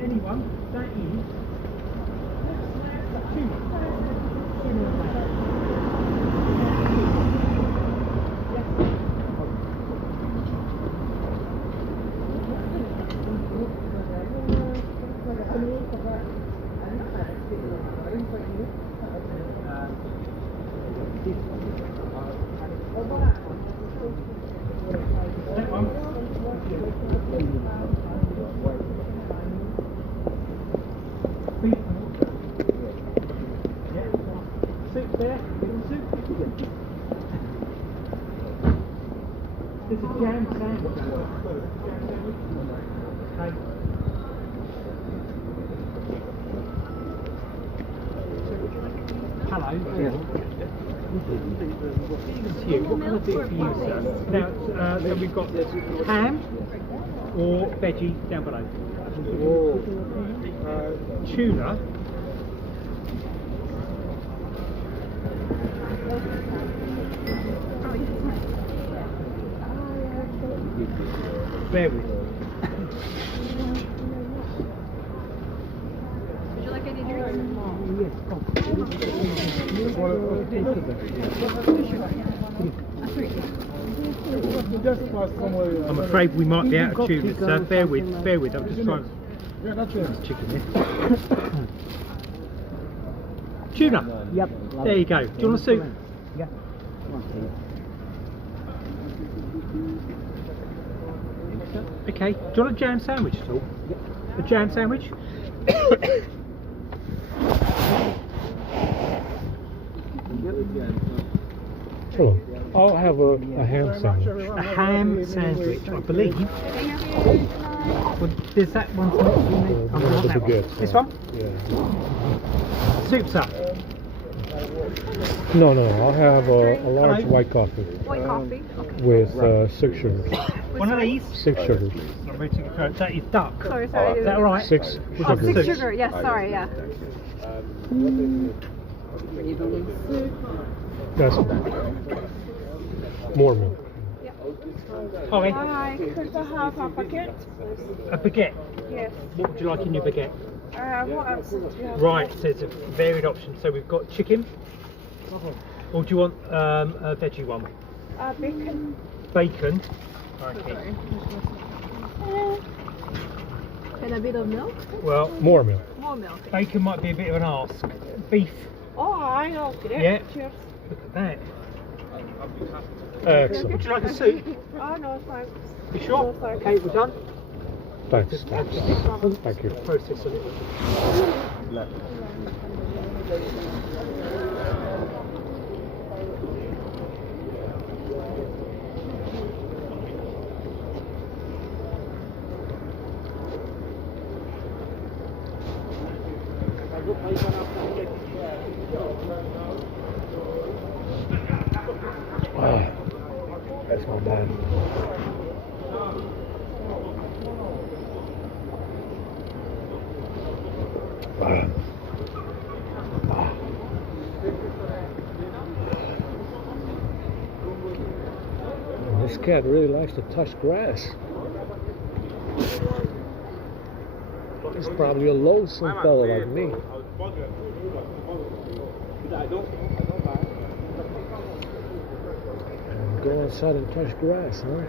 Anyone, that is there's a jam sandwich. Hello. What can I do for you, sir? Now, so we've got ham or veggie down below. Tuna. Bear with me. Would you like any drinks? Yes, I'm afraid we might be out of tuna, so bear with. I'm just trying to chicken here. Tuna? Yep. There you go. Do you want a soup? Yeah. Okay. Do you want a jam sandwich at all? A jam sandwich? Sure. I'll have a ham sandwich. A ham sandwich, I believe. Well, there's that one. The baguette. This one? Yeah. Soup, sir. No, I'll have a large white coffee. White coffee? Okay. With 6 sugars. One of these? 6 sugars. That is duck. Sorry. Is that alright? 6 Oh, sugars. 6 sugar. Yes, sorry, yeah. That's more milk. Okay. Hi, could I have a baguette? A baguette? Yes. What would you like in your baguette? What else do you have? Right, so it's a varied option. So we've got chicken. Or do you want a veggie one? Bacon. Bacon. Okay. And a bit of milk? Well, more milk. More more milk. Bacon might be a bit of an ask. Beef. Oh, I know. Great. Yeah. Cheers. Look at that. Excellent. Would you like a soup? Oh, no, thanks. You sure? No, thanks. Okay, we're done. Thanks. Thank you. Process of it. Oh, that's not bad. This cat really likes to touch grass. He's probably a loathsome fellow like me. And go outside and touch grass, huh?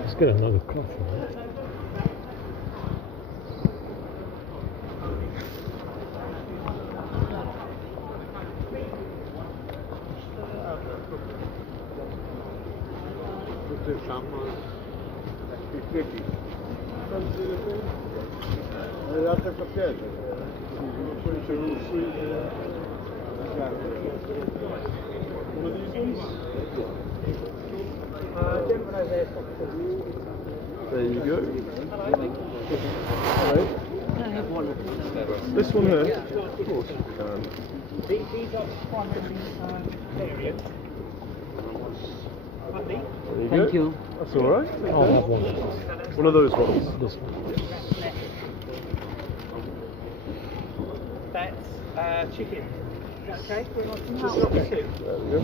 Let's get another coffee. There you go. Hello. This one here? Of course you can. These are primarily variants. There you go. you. That's alright. I'll have one. One of those ones. This one. That's chicken. Is that okay? We're not There we go.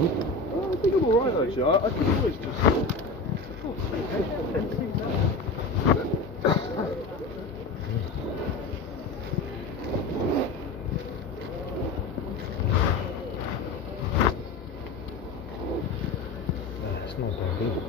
Oh, I think I'm alright actually. I could always just... It's not that good.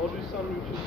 I'll do sandwiches.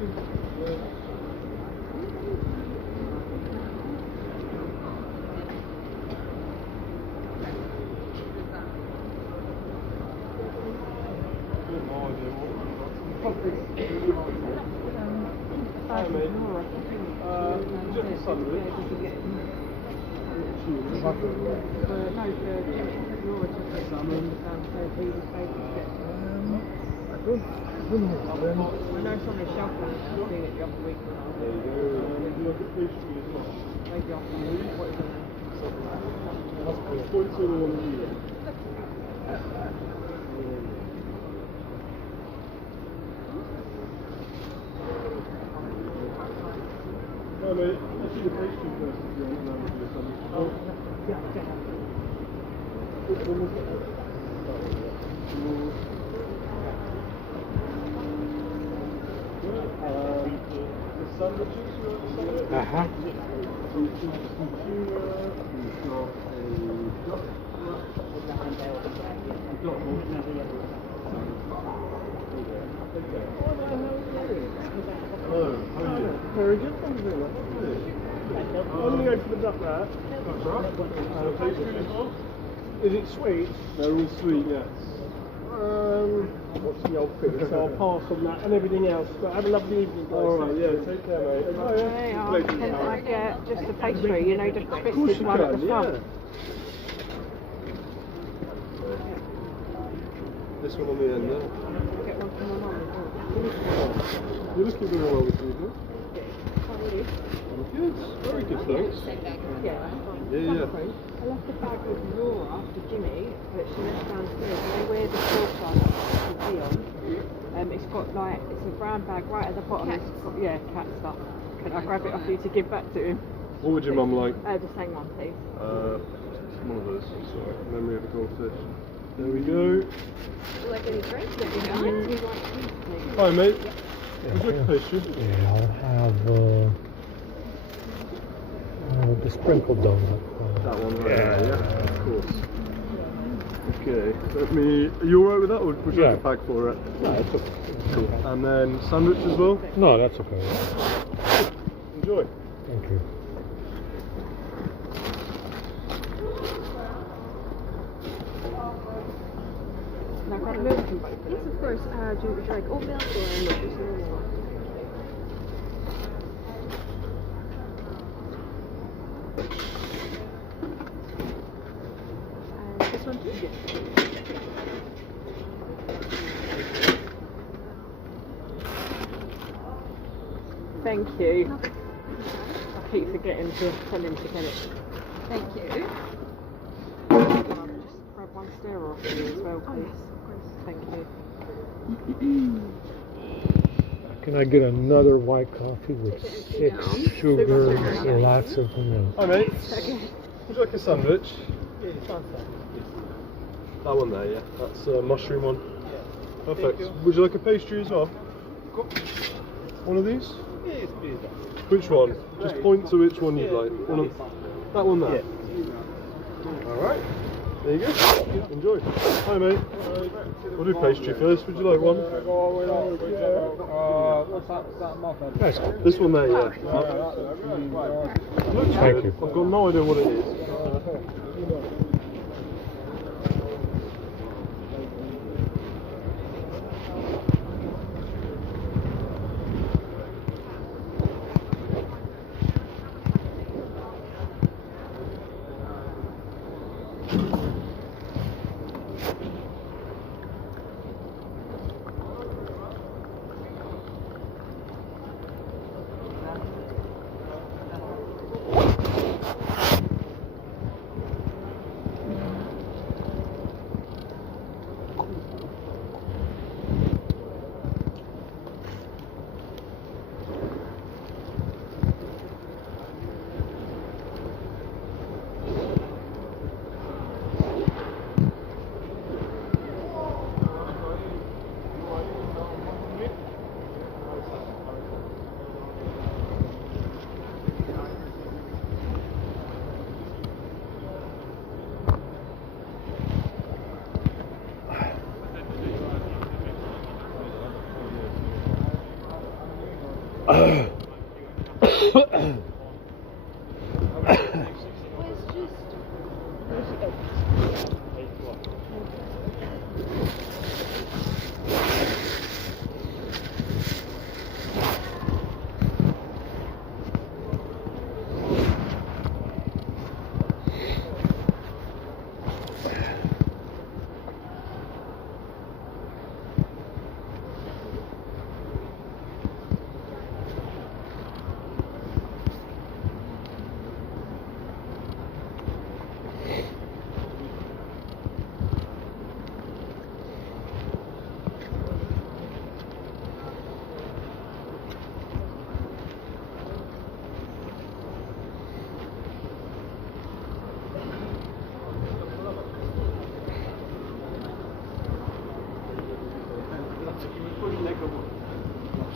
I know it's on the shelf back there. I've seen it the other week when I was maybe off what is No, mate, I see the pastry first if you want, and then we'll do the sandwich. Which one was that? The sandwiches, you want the sandwiches? Uh-huh. We've got some tuna, we've got a duck wrap, we've got hello, how are you? Very good, thank you very much. I'm going to go for the duck wrap. That's right. Pastry as well? Is it sweet? They're all sweet, yes. What's the old figure? So I'll pass on that and everything else. But have a lovely evening, guys. Alright, yeah, take care, mate. Can I get just a pastry, you know, just Of course twisted you one at can, the yeah. front? This one on the end there. Get one for my mum as well. You're looking very well this evening. How are you? I'm good. Very good, thanks. Yeah, that's fine. Yeah. I left a bag with Laura for Jimmy that she left downstairs. You know where the store card should be on? It's got like, it's a brown bag right at the bottom. It's got, yeah, cat stuff. Can I grab it off you to give back to him? What would your mum like? The same one, please. One of those. Sorry. Memory of a goldfish. There we go. Like any drinks? Yeah. Hi, mate. Would you like a pastry? Yeah, I'll have the sprinkled donut. That one right there, yeah? Of course. Okay, let me... Are you alright with that, or would you like a bag for it? No, it's okay. Cool. And then sandwich as well? No, that's okay. Enjoy. Thank you. Now grab milk and both. Yes, of course. Do you like oat milk or just normal one? And this one too? Thank you. I keep forgetting to tell him to get it. Thank you. Just grab one stir off for you as well, please. Thank you. Can I get another white coffee with 6 sugars, lots of milk? Hi, mate. Would you like a sandwich? That one there, yeah. That's a mushroom one. Perfect. Would you like a pastry as well? One of these? Yes, please. Which one? Just point to which one you'd like. One of, that one there? Alright. There you go. Enjoy. Hi, mate. We'll do pastry first. Would you like one? That's good. This one there, yeah. Looks Thank good. you. I've got no idea what it is.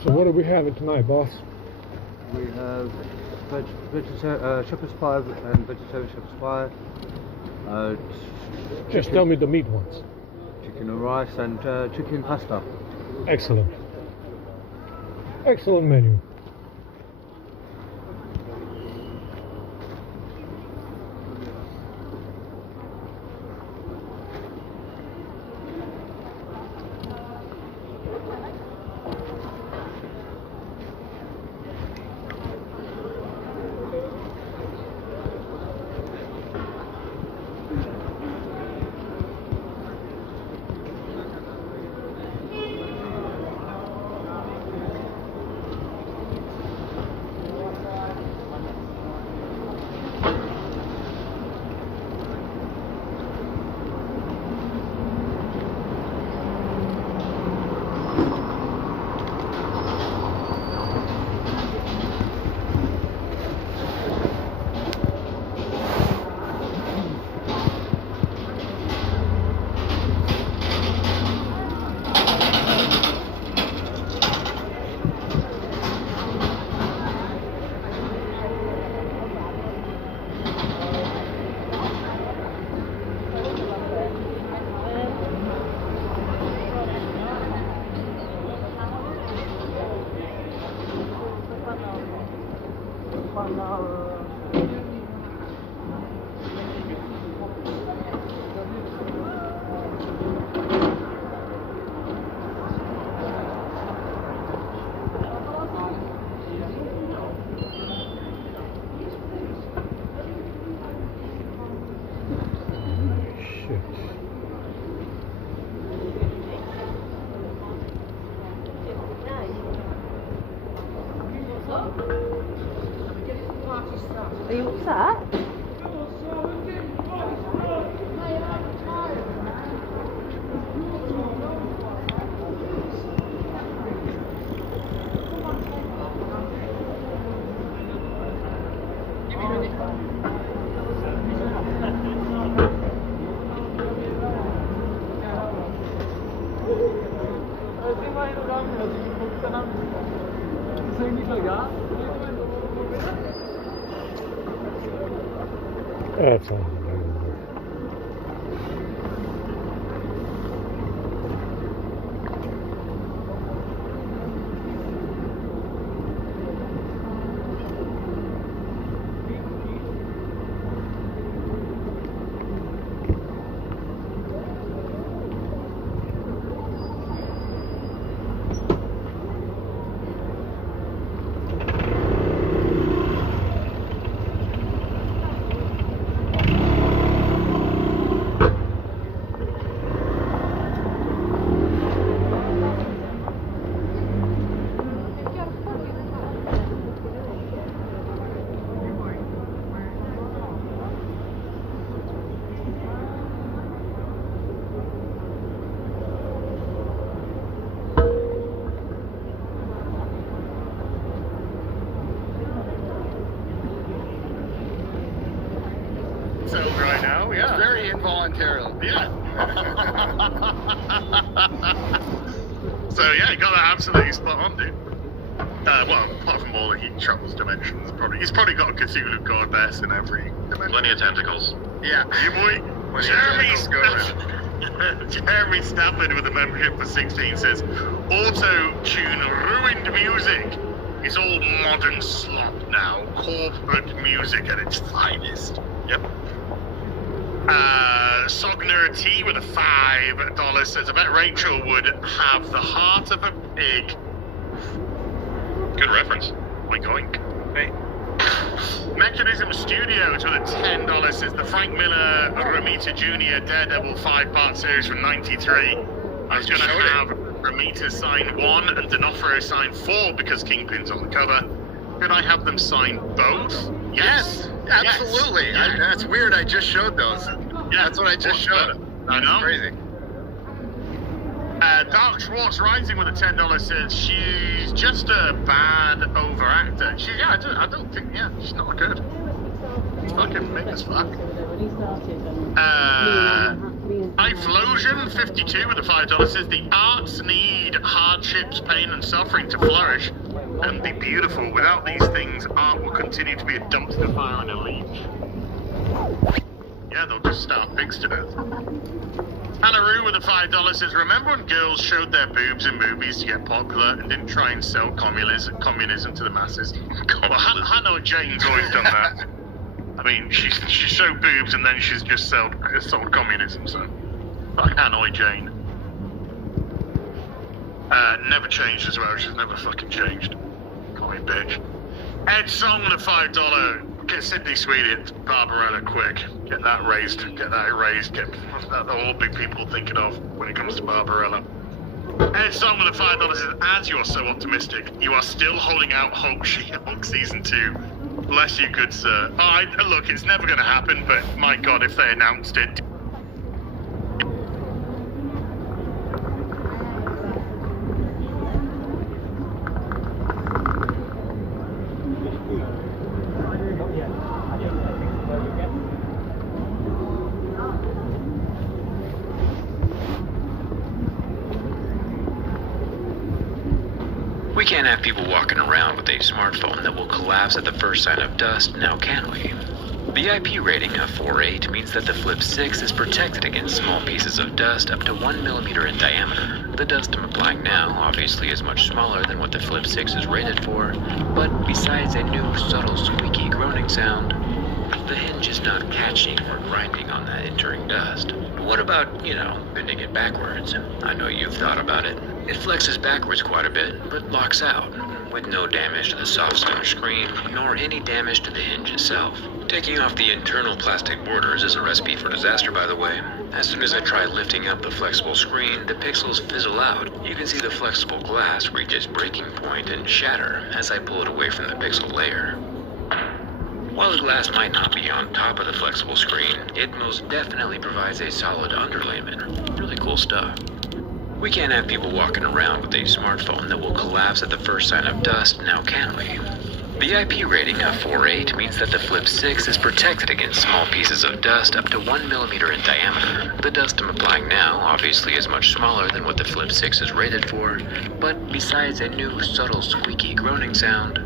So what are we having tonight, boss? We have shepherd's pie and vegetarian shepherd's pie. Just tell me the meat ones. Chicken and rice and chicken pasta. Excellent. Excellent menu. Are you upset? That's unbelievable. Right now, yeah. Very involuntarily. Yeah. So yeah, you got that absolutely spot on, dude. Well, apart from all that he travels dimensions, he's probably got a Cthulhu goddess in every dimension. Plenty of tentacles. Yeah, you boy. Jeremy Stafford with a membership for 16 says, auto-tune ruined music. It's all modern slop now. Corporate music at its finest. Yep. Sogner T with a $5 says, I bet Rachel would have the heart of a pig. Good reference. Oink. Hey. Mechanism Studios with a $10 says, the Frank Miller Romita Jr. Daredevil 5-part series from '93. I was going to have Romita sign 1 and D'Onofrio sign 4 because Kingpin's on the cover. Could I have them sign both? Yes, absolutely. Yes. That's weird. I just showed those. Yeah, That's what I just showed. I know. That's crazy. Dark Schwartz Rising with a $10 says she's just a bad overactor. I don't think, she's not good. She's fucking big as fuck. Iflosion 52 with a $5 says the arts need hardships, pain, and suffering to flourish and be beautiful. Without these things, art will continue to be a dumpster fire and a leech. Yeah, they'll just starve pigs to death. Hannah with a $5 says, remember when girls showed their boobs in movies to get popular and didn't try and sell communism to the masses? Well, Hannah Jane's always done that. I mean, she showed boobs and then she's just sold communism, so. Fuck Hanoi Jane. Never changed as well, she's never fucking changed. Commie bitch. Ed Song with a $5. Get Sydney Sweetie at Barbarella quick. Get that raised. Get that erased. Get that all big people thinking of when it comes to Barbarella. Ed Song with a $5 says, as you're so optimistic, you are still holding out hope She-Hulk Season 2. Bless you, good sir. Look, it's never going to happen, but my God, if they announced it. We can't have people walking around with a smartphone that will collapse at the first sign of dust, now can we? The IP rating of 4.8 means that the Flip 6 is protected against small pieces of dust up to 1 millimeter in diameter. The dust I'm applying now obviously is much smaller than what the Flip 6 is rated for, but besides a new subtle squeaky groaning sound, the hinge is not catching or grinding on that entering dust. What about, bending it backwards? I know you've thought about it. It flexes backwards quite a bit, but locks out, with no damage to the soft center screen, nor any damage to the hinge itself. Taking off the internal plastic borders is a recipe for disaster, by the way. As soon as I try lifting up the flexible screen, the pixels fizzle out. You can see the flexible glass reach its breaking point and shatter as I pull it away from the pixel layer. While the glass might not be on top of the flexible screen, it most definitely provides a solid underlayment. Really cool stuff. We can't have people walking around with a smartphone that will collapse at the first sign of dust, now can we? The IP rating of 4.8 means that the Flip 6 is protected against small pieces of dust up to 1 millimeter in diameter. The dust I'm applying now obviously is much smaller than what the Flip 6 is rated for, but besides a new subtle squeaky groaning sound,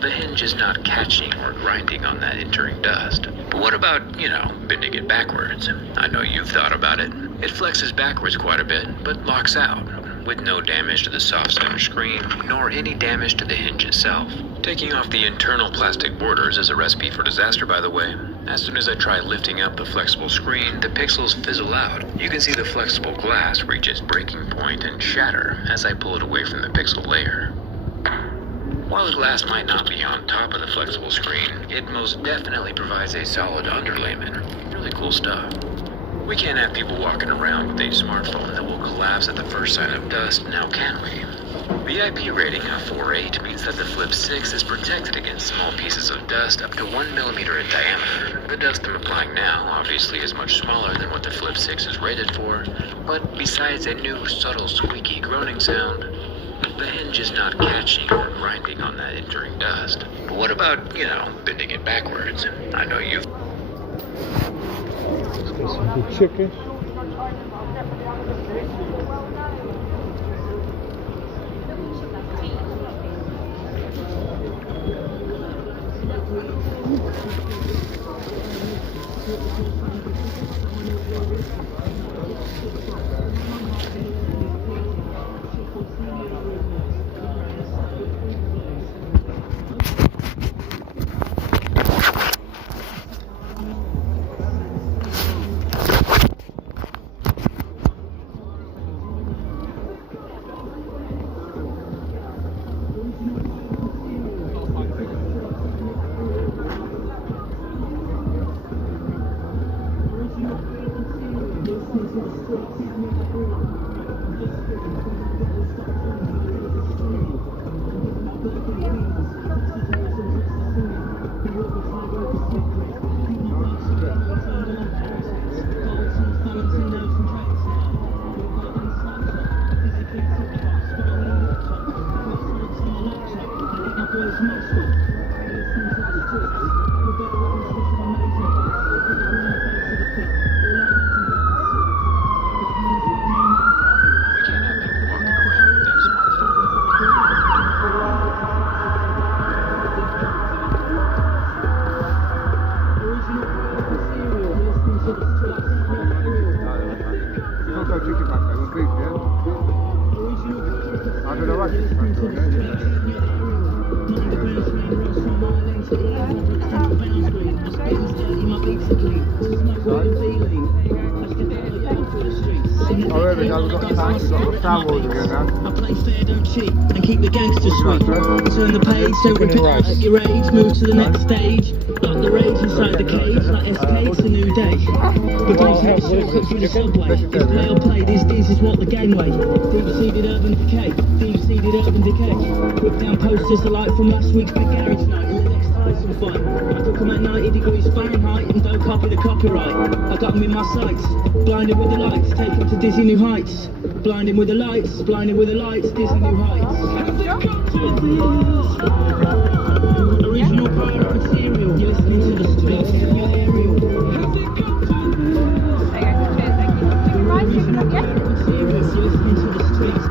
the hinge is not catching or grinding on that entering dust. But what about, bending it backwards? I know you've thought about it. It flexes backwards quite a bit, but locks out, with no damage to the soft center screen, nor any damage to the hinge itself. Taking off the internal plastic borders is a recipe for disaster, by the way. As soon as I try lifting up the flexible screen, the pixels fizzle out. You can see the flexible glass reach its breaking point and shatter as I pull it away from the pixel layer. While the glass might not be on top of the flexible screen, it most definitely provides a solid underlayment. Really cool stuff. We can't have people walking around with a smartphone that will collapse at the first sign of dust, now can we? The IP rating of 4.8 means that the Flip 6 is protected against small pieces of dust up to 1 millimeter in diameter. The dust I'm applying now obviously is much smaller than what the Flip 6 is rated for, but besides a new subtle squeaky groaning sound, the hinge is not catching or grinding on that entering dust. But what about, bending it backwards? I know you've... Let's get some good chicken. Oh, there we go, we've got the Star Wars again now. I play fair, don't cheat, and keep the gangster sweet. Turn the page, don't rip it out at your age, move to the next stage. Lock the rage inside the cage, like SK, it's a new day. The blazing at the shortcut through the subway. It's play or play, this is what the gangway. Deep-seated urban decay, deep-seated urban decay. Whip down posters, the light from last week's big garage night. In the next Tyson fight, I took them at 90 degrees Fahrenheit and don't copy the copyright. I got them in my sights, blinded with the lights, take them to dizzy new heights. Blinding with the lights, blinding with the lights, dizzy new heights. Original product material, you're listening to the streets, your aerial. Original product material, you're listening to the streets.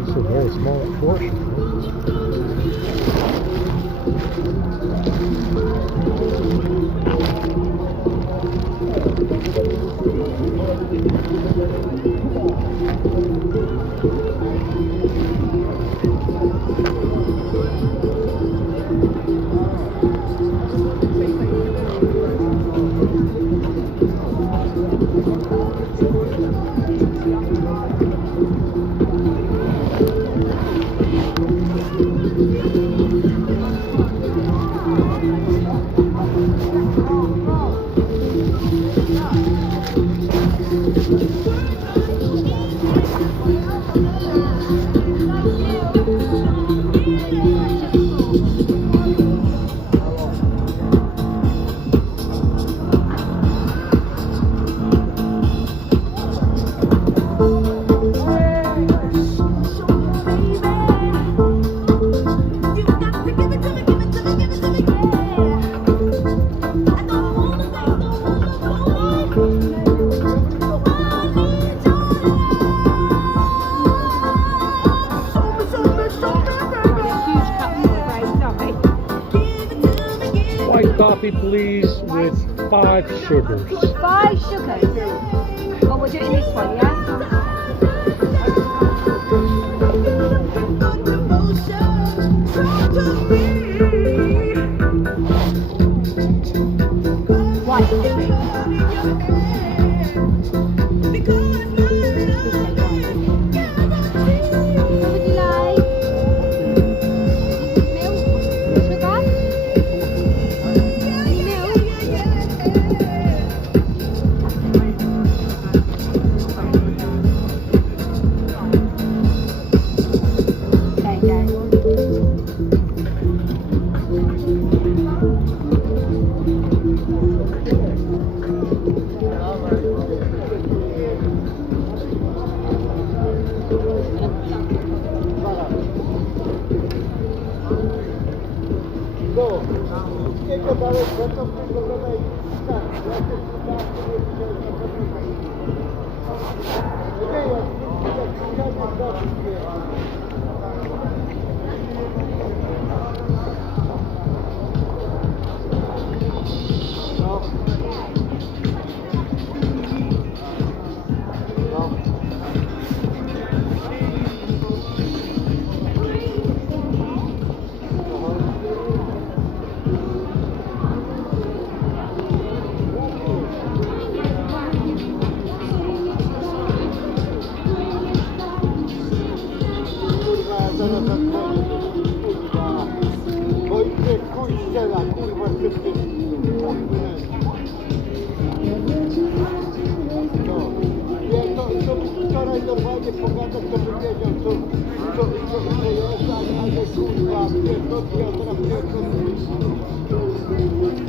It's a very small portion. Coffee, please, with 5 sugars. 5 sugars? Oh, we're doing this one, yeah? White coffee.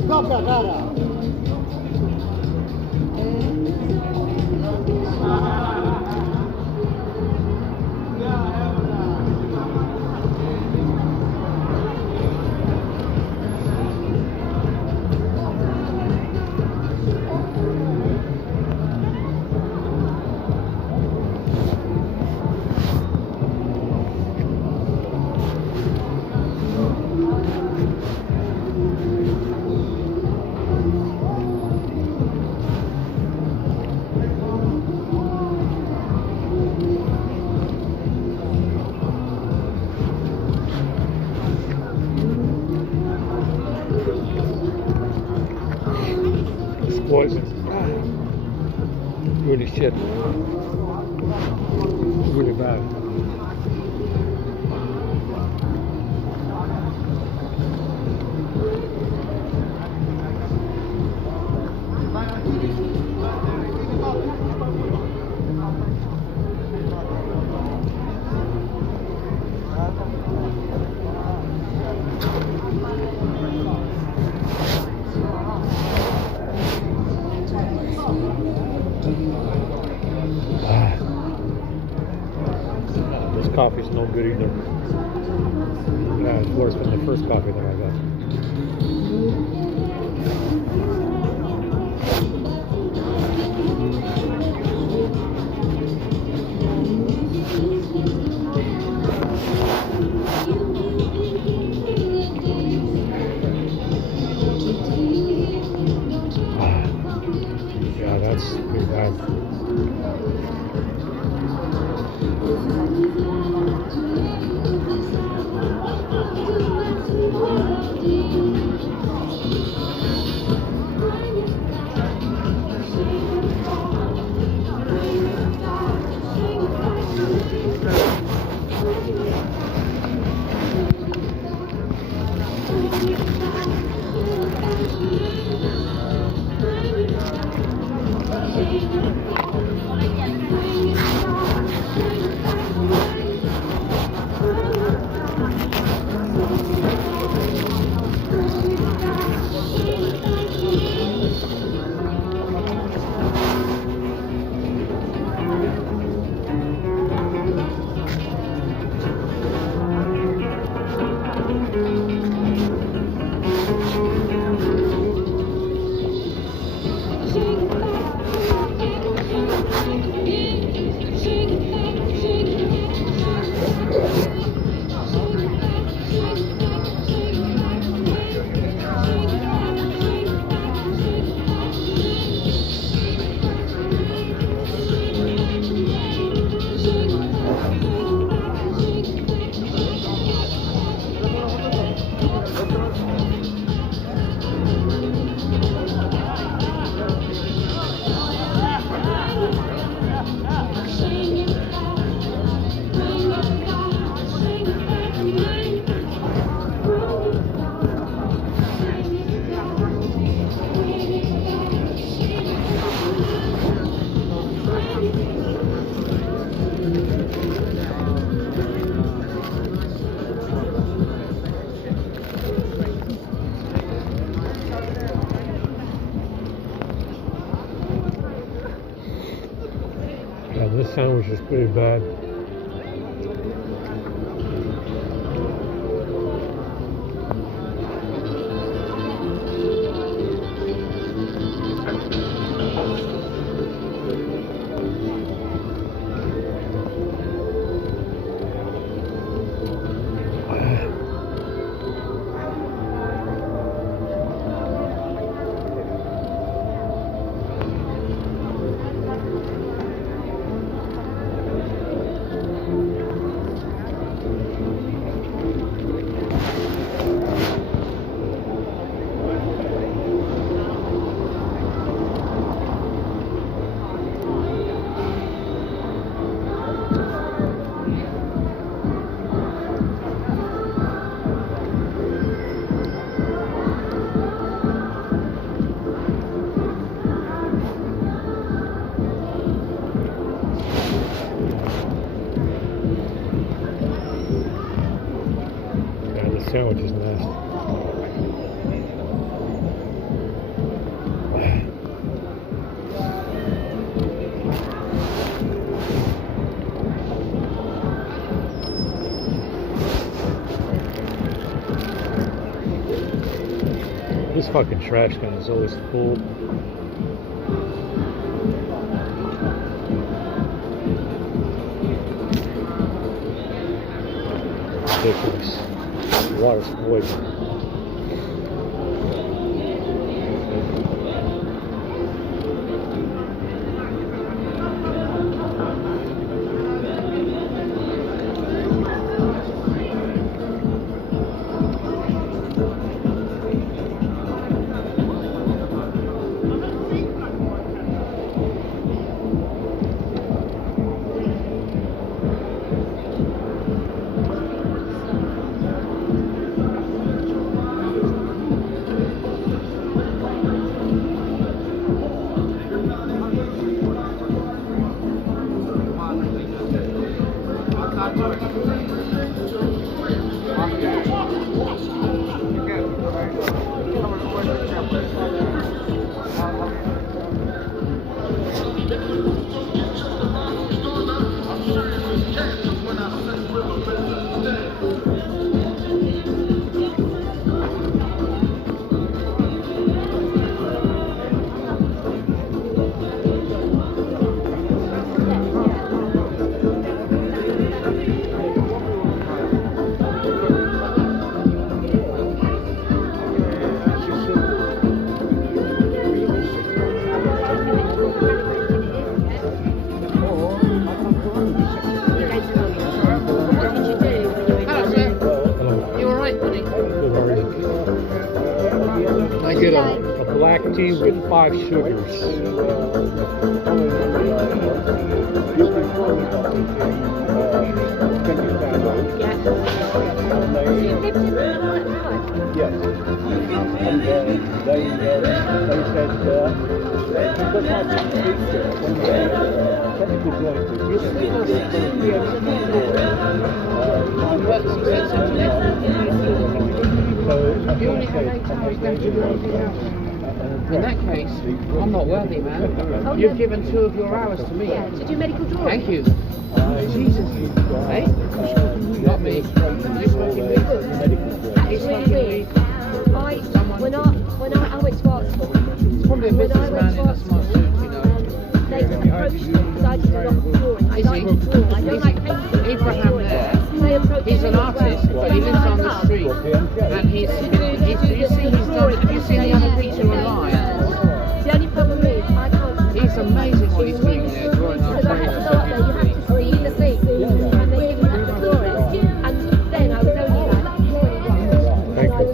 Dobra gara! poison. Really shit. Really bad. This coffee's no good either. Yeah, it's worse than the first coffee that I got. Yeah, that's pretty bad. Yeah, this sandwich is pretty bad. Sandwich is nasty. This fucking trash can is always full. Ridiculous. Water's poison. get a black tea with 5 sugars. Yes. And they said, because my teacher, when they technical director, used to in that case, I'm not worthy, man. You've given 2 of your hours to me. Yeah, to do medical drawing. Thank you. Jesus. Hey? Not me. You're fucking me. It's really weird. When I went to art school, It's probably a businessman in a smart suit, you know. they approached me because I did a lot of drawing. I like to draw. I don't like painting. Abraham there, he's an artist, but he lives on the street, and have you seen the other picture online? The only problem is, I can't. It's amazing what he's doing there, drawing on Because I had to start there, you have to see the thing, and then you have to draw it. And then I was only like 21. Thank you.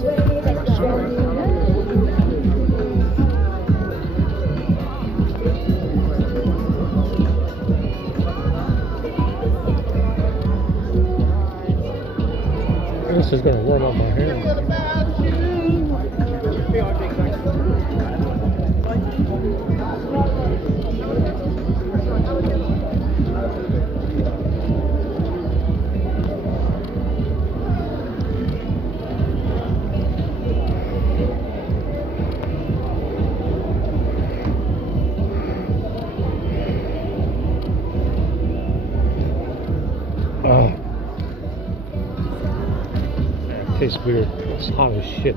This is going to warm up my hair. Tastes weird. It's hot as shit.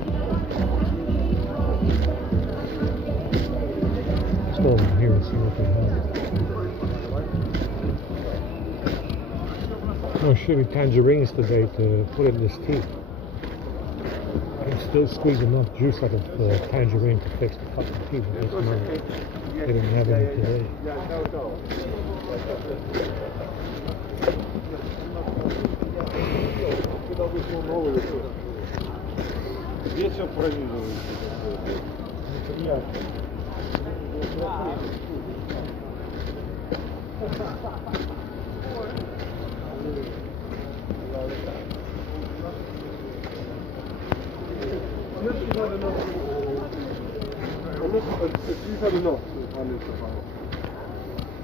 Let's go over here and see what they have. No shitty tangerines today to put in this tea. I can still squeeze enough juice out of the tangerine to fix the fucking tea. But that's mine. They didn't have any today. Здесь все пронизывается.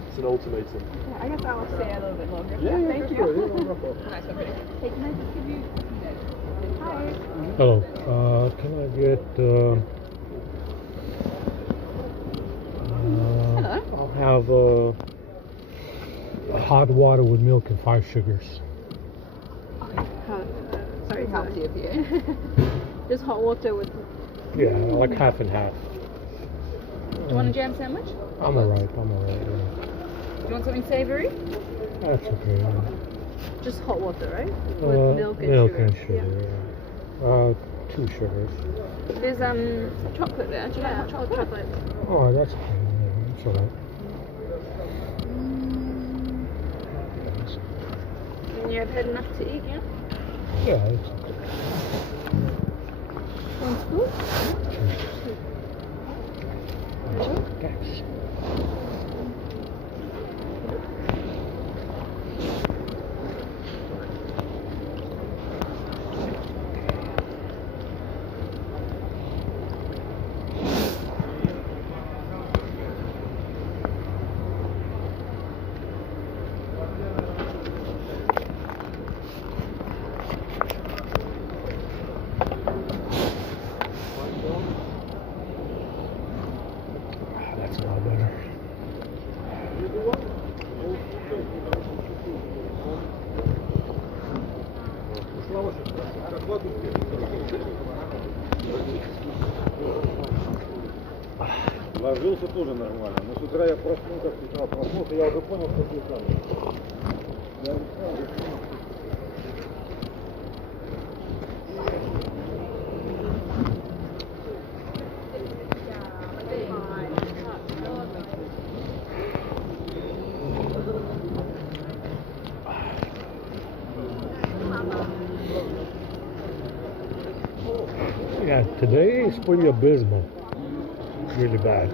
It's an ultimatum. Yeah, I guess I will stay a little bit longer. Yeah, Thank you. Nice one, pretty. Hey, can I just give you... Hi. Hello. Can I get... I'll have hot water with milk and 5 sugars. Okay. Sorry, healthy of you. Just hot water with... Yeah, like half and half. Do you want a jam sandwich? I'm alright, yeah. Do you want something savory? That's okay. Yeah. Just hot water, right? With milk and milk sugar. and sugar, yeah. 2 sugars. There's chocolate there. Do you like hot chocolate? Oh, that's okay. Yeah, that's alright. And you have had enough to eat, yeah? Yeah, it's okay. One spoon? Thanks. That's a lot better. Ложился тоже нормально, но с утра я проснулся, я уже понял, что ты там. Yeah, today is pretty abysmal. really bad.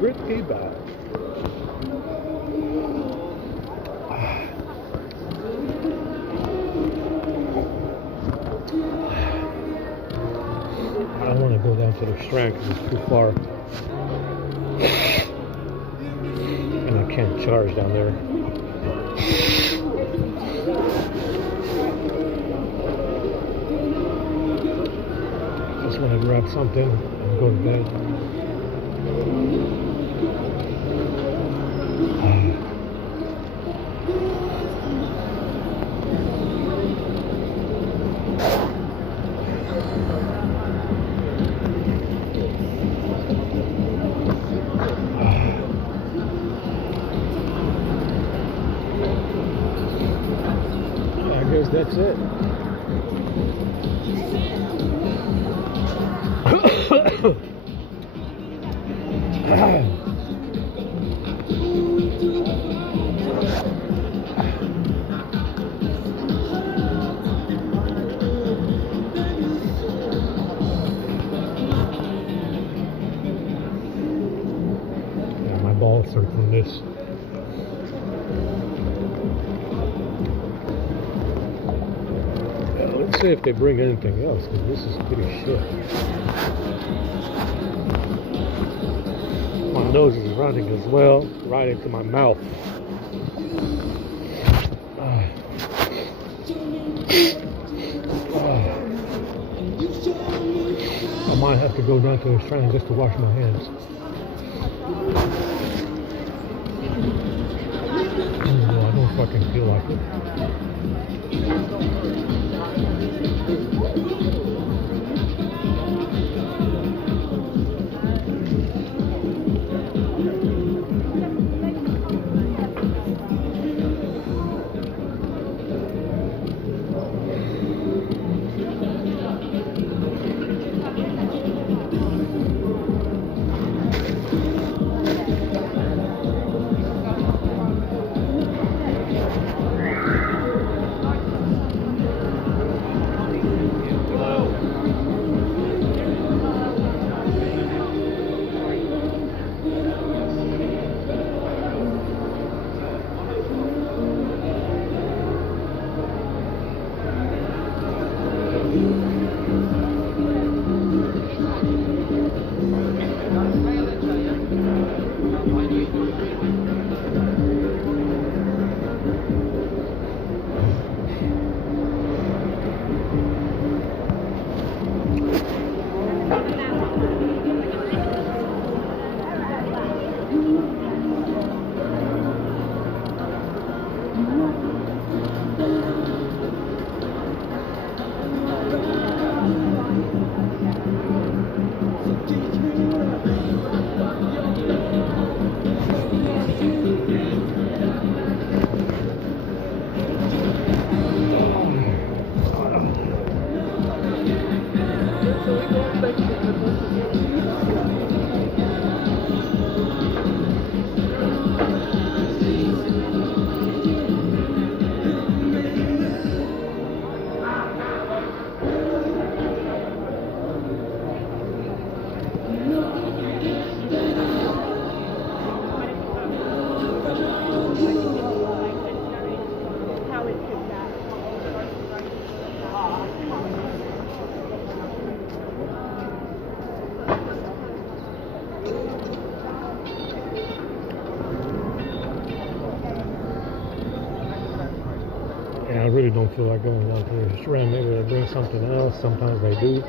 Pretty bad. I don't want to go down to the Strand because it's too far. And I can't charge down there. Just want to grab something and go to bed. I guess that's it. Yeah, my balls are from this. Let's see if they bring anything else, because this is pretty shit. My nose is running as well, right into my mouth. I might have to go down to the Strand just to wash my hands. No, I don't fucking feel like it. And I really don't feel like going down to the Strand. Maybe they bring something else. Sometimes they do.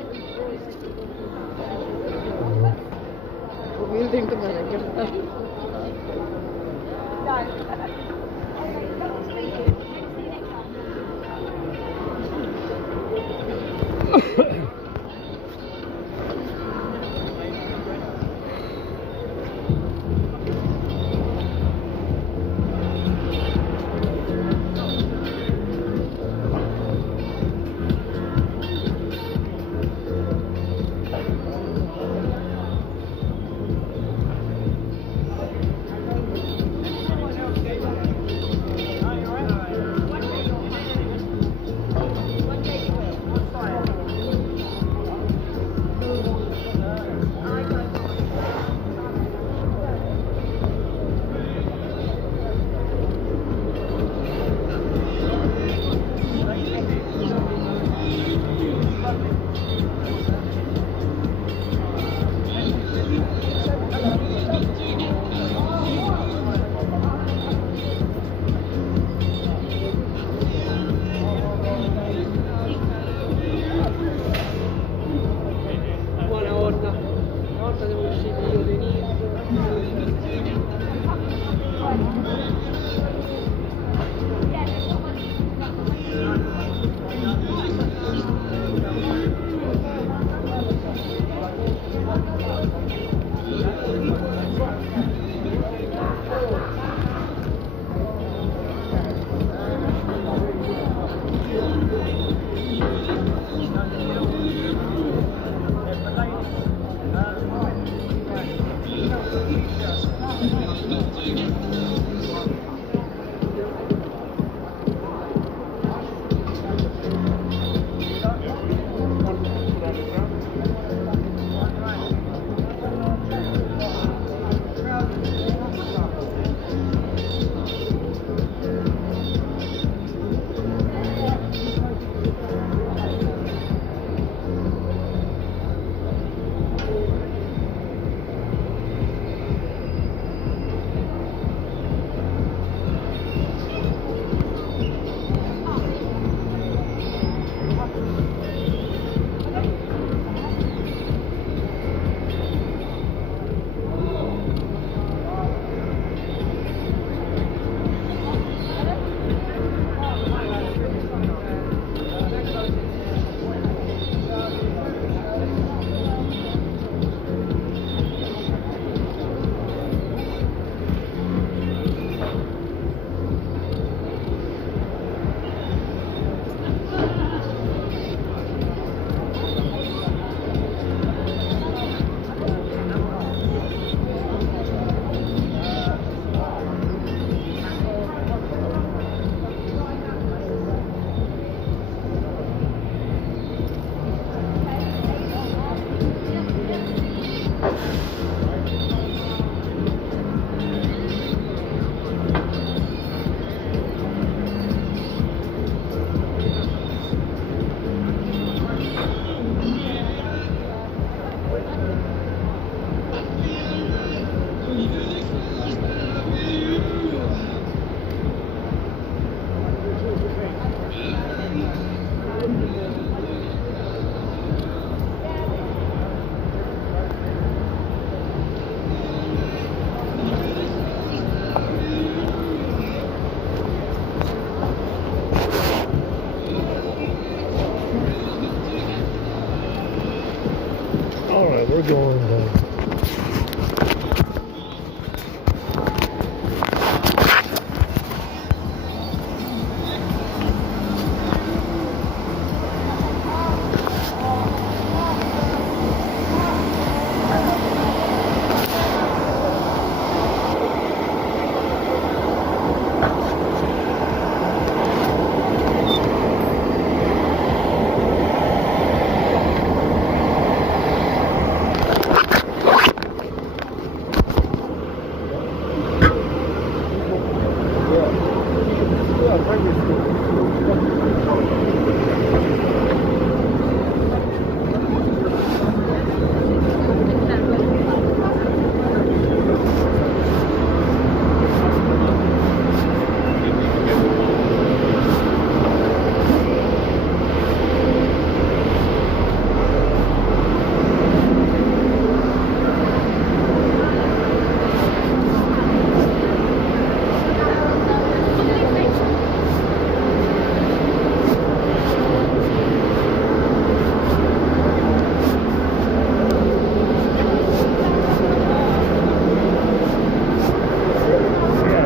we're going then.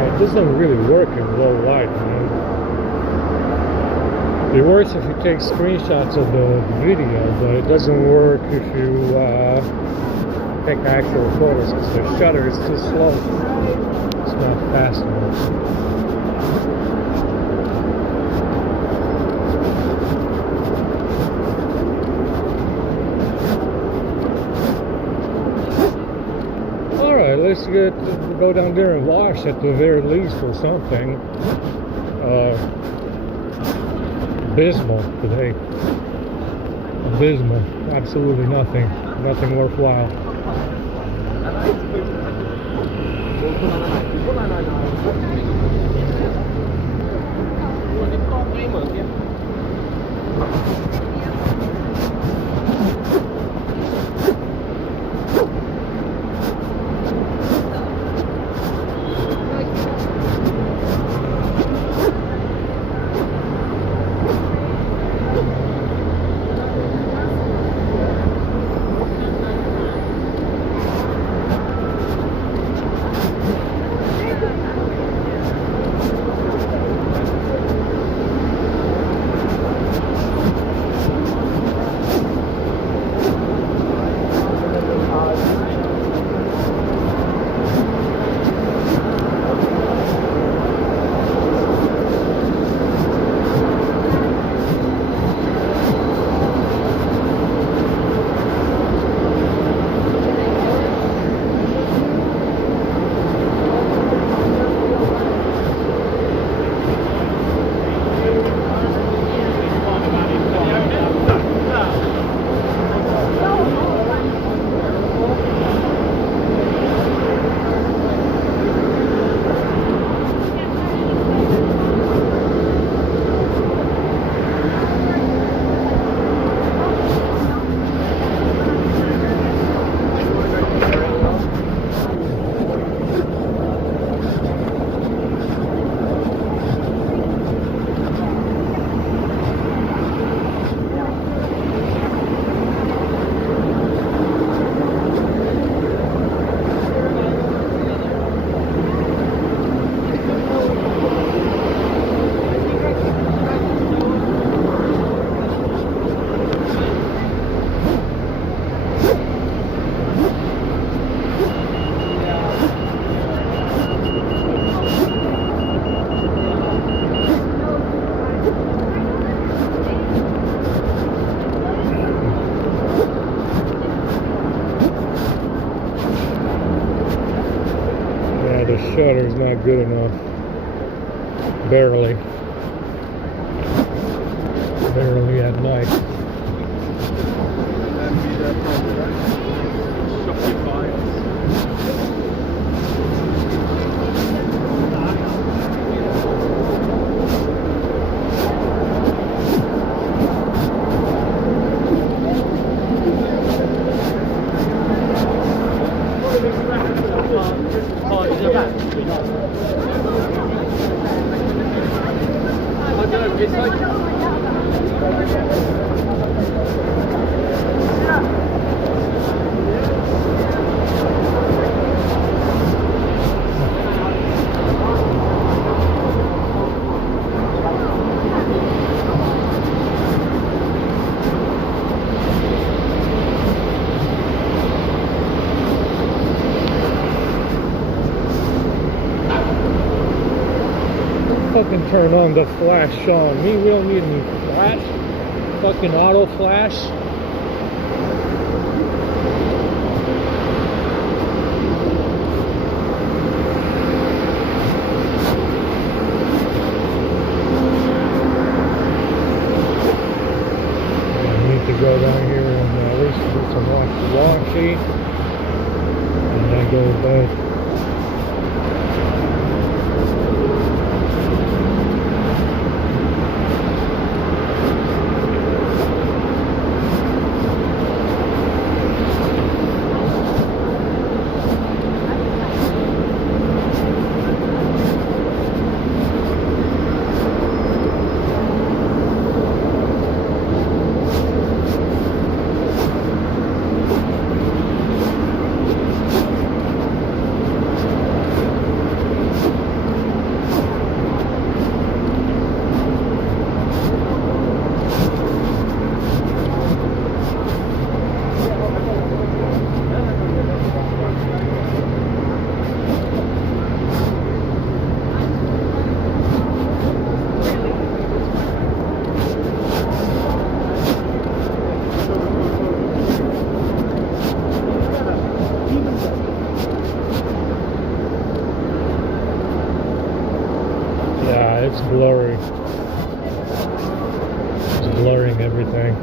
It doesn't really work in low light, man. It works if you take screenshots of the video, but it doesn't work if you take actual photos because the shutter is too slow. It's not fast enough. Let's go down there and wash at the very least or something. Abysmal today. Abysmal. Absolutely nothing. Nothing worthwhile. The shutter's not good enough. Barely at night. Fucking turn on the flash, Sean. We don't need any flash. Fucking auto flash. I need to go down here and at least do some washy, and then go to bed. It's blurry. It's blurring everything.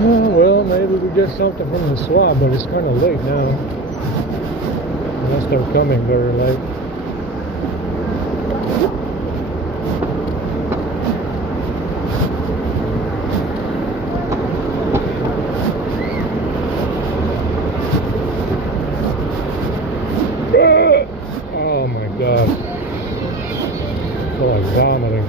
Oh, well, maybe we get something from the swab, but it's kind of late now. Unless they're coming very late. Oh my God. I feel like vomiting.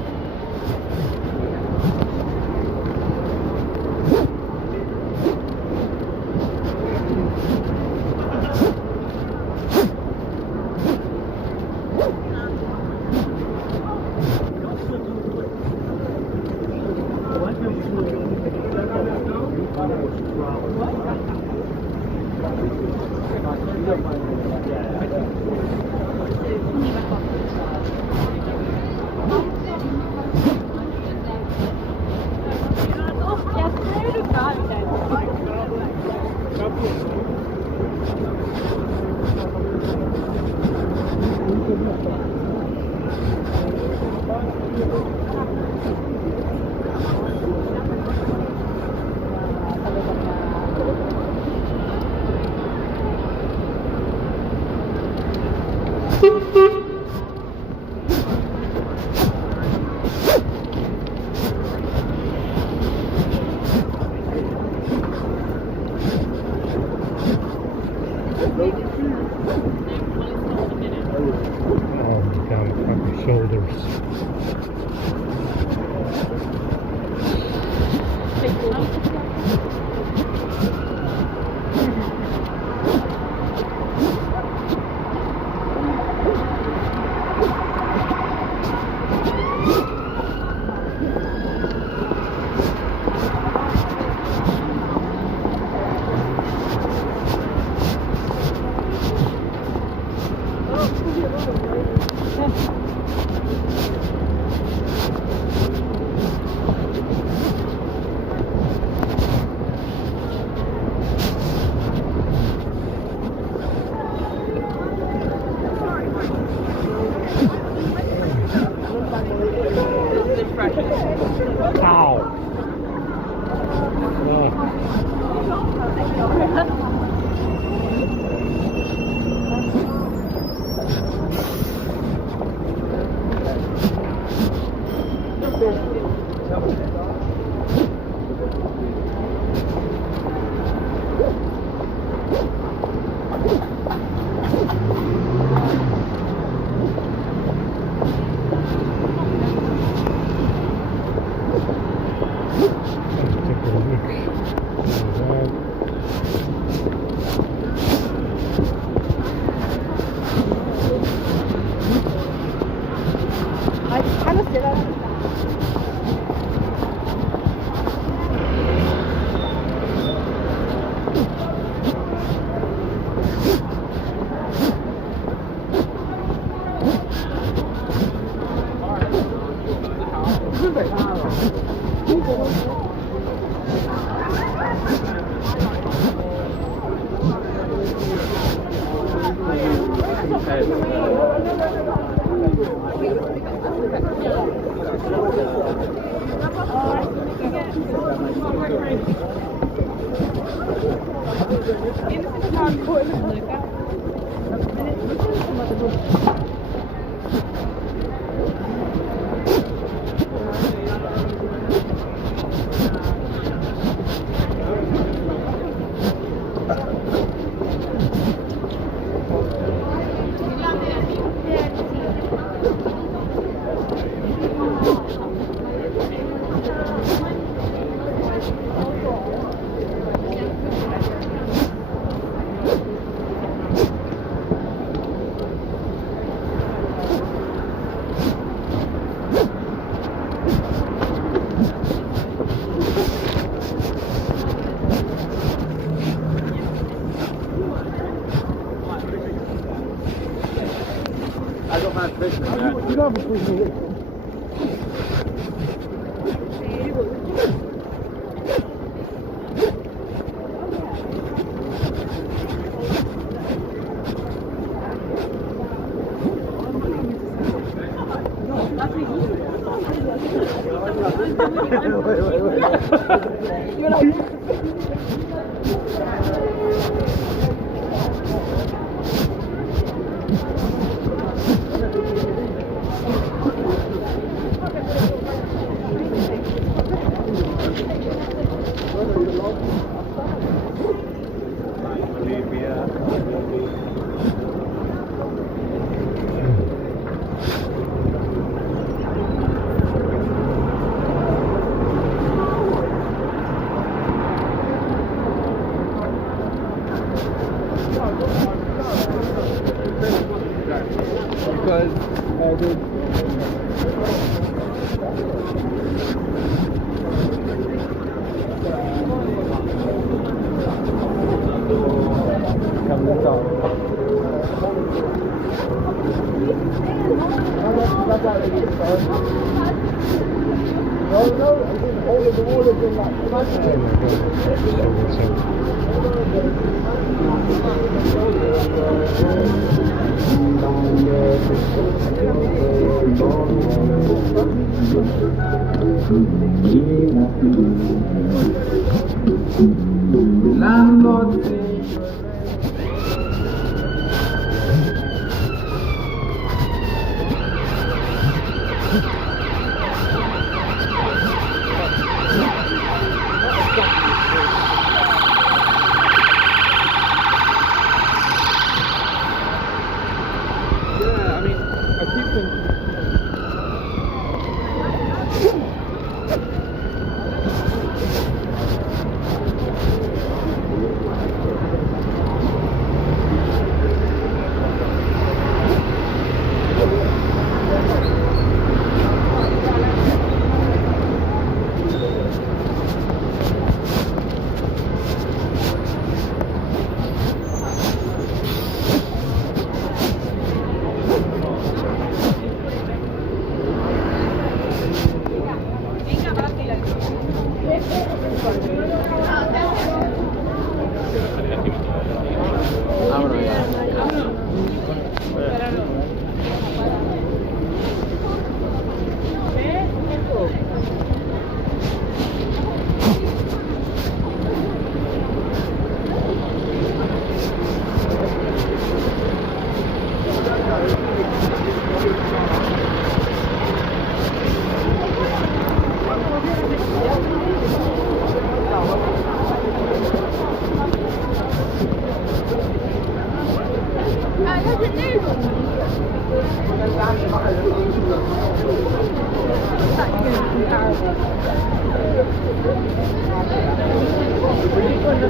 This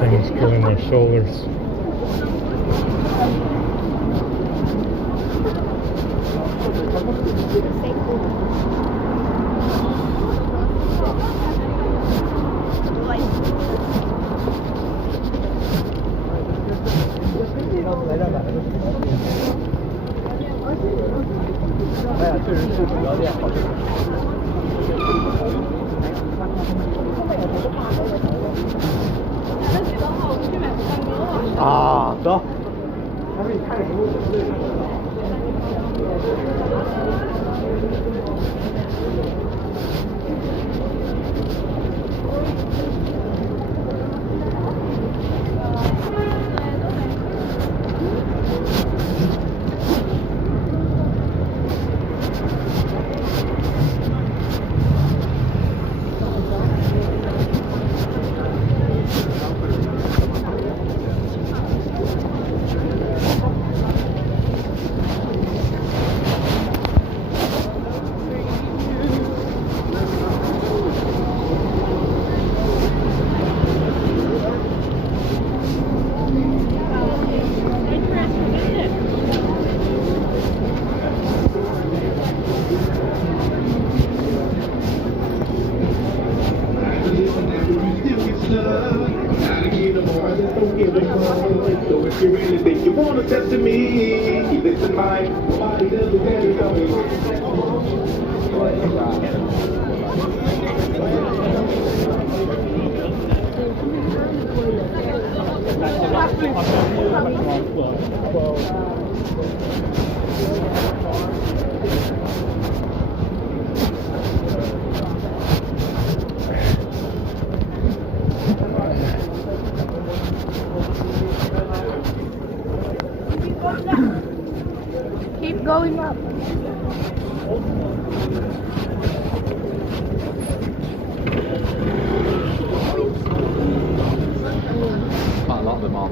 thing is killing my shoulders. 아, 나? So if you really think you want to step to me, keep this in mind. Nobody does it better than me. Keep going up. Quite a lot of them are.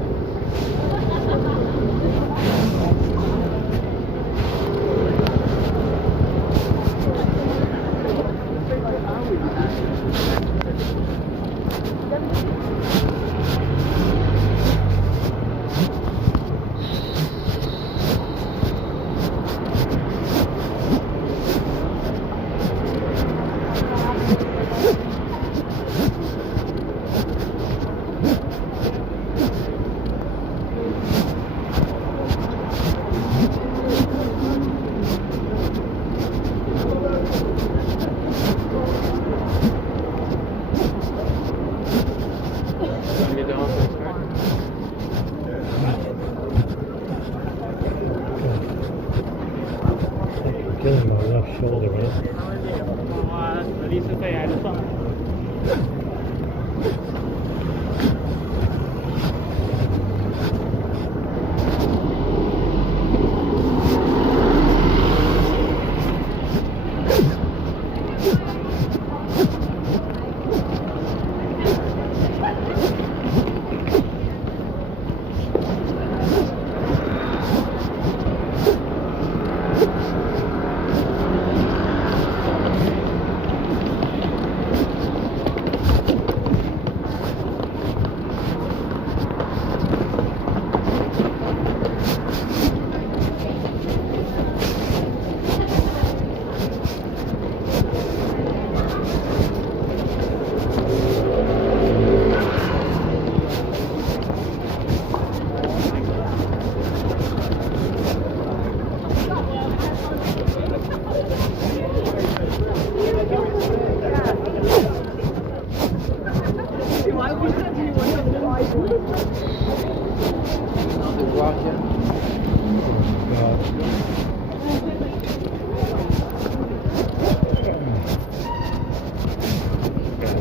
Killing my left shoulder, man.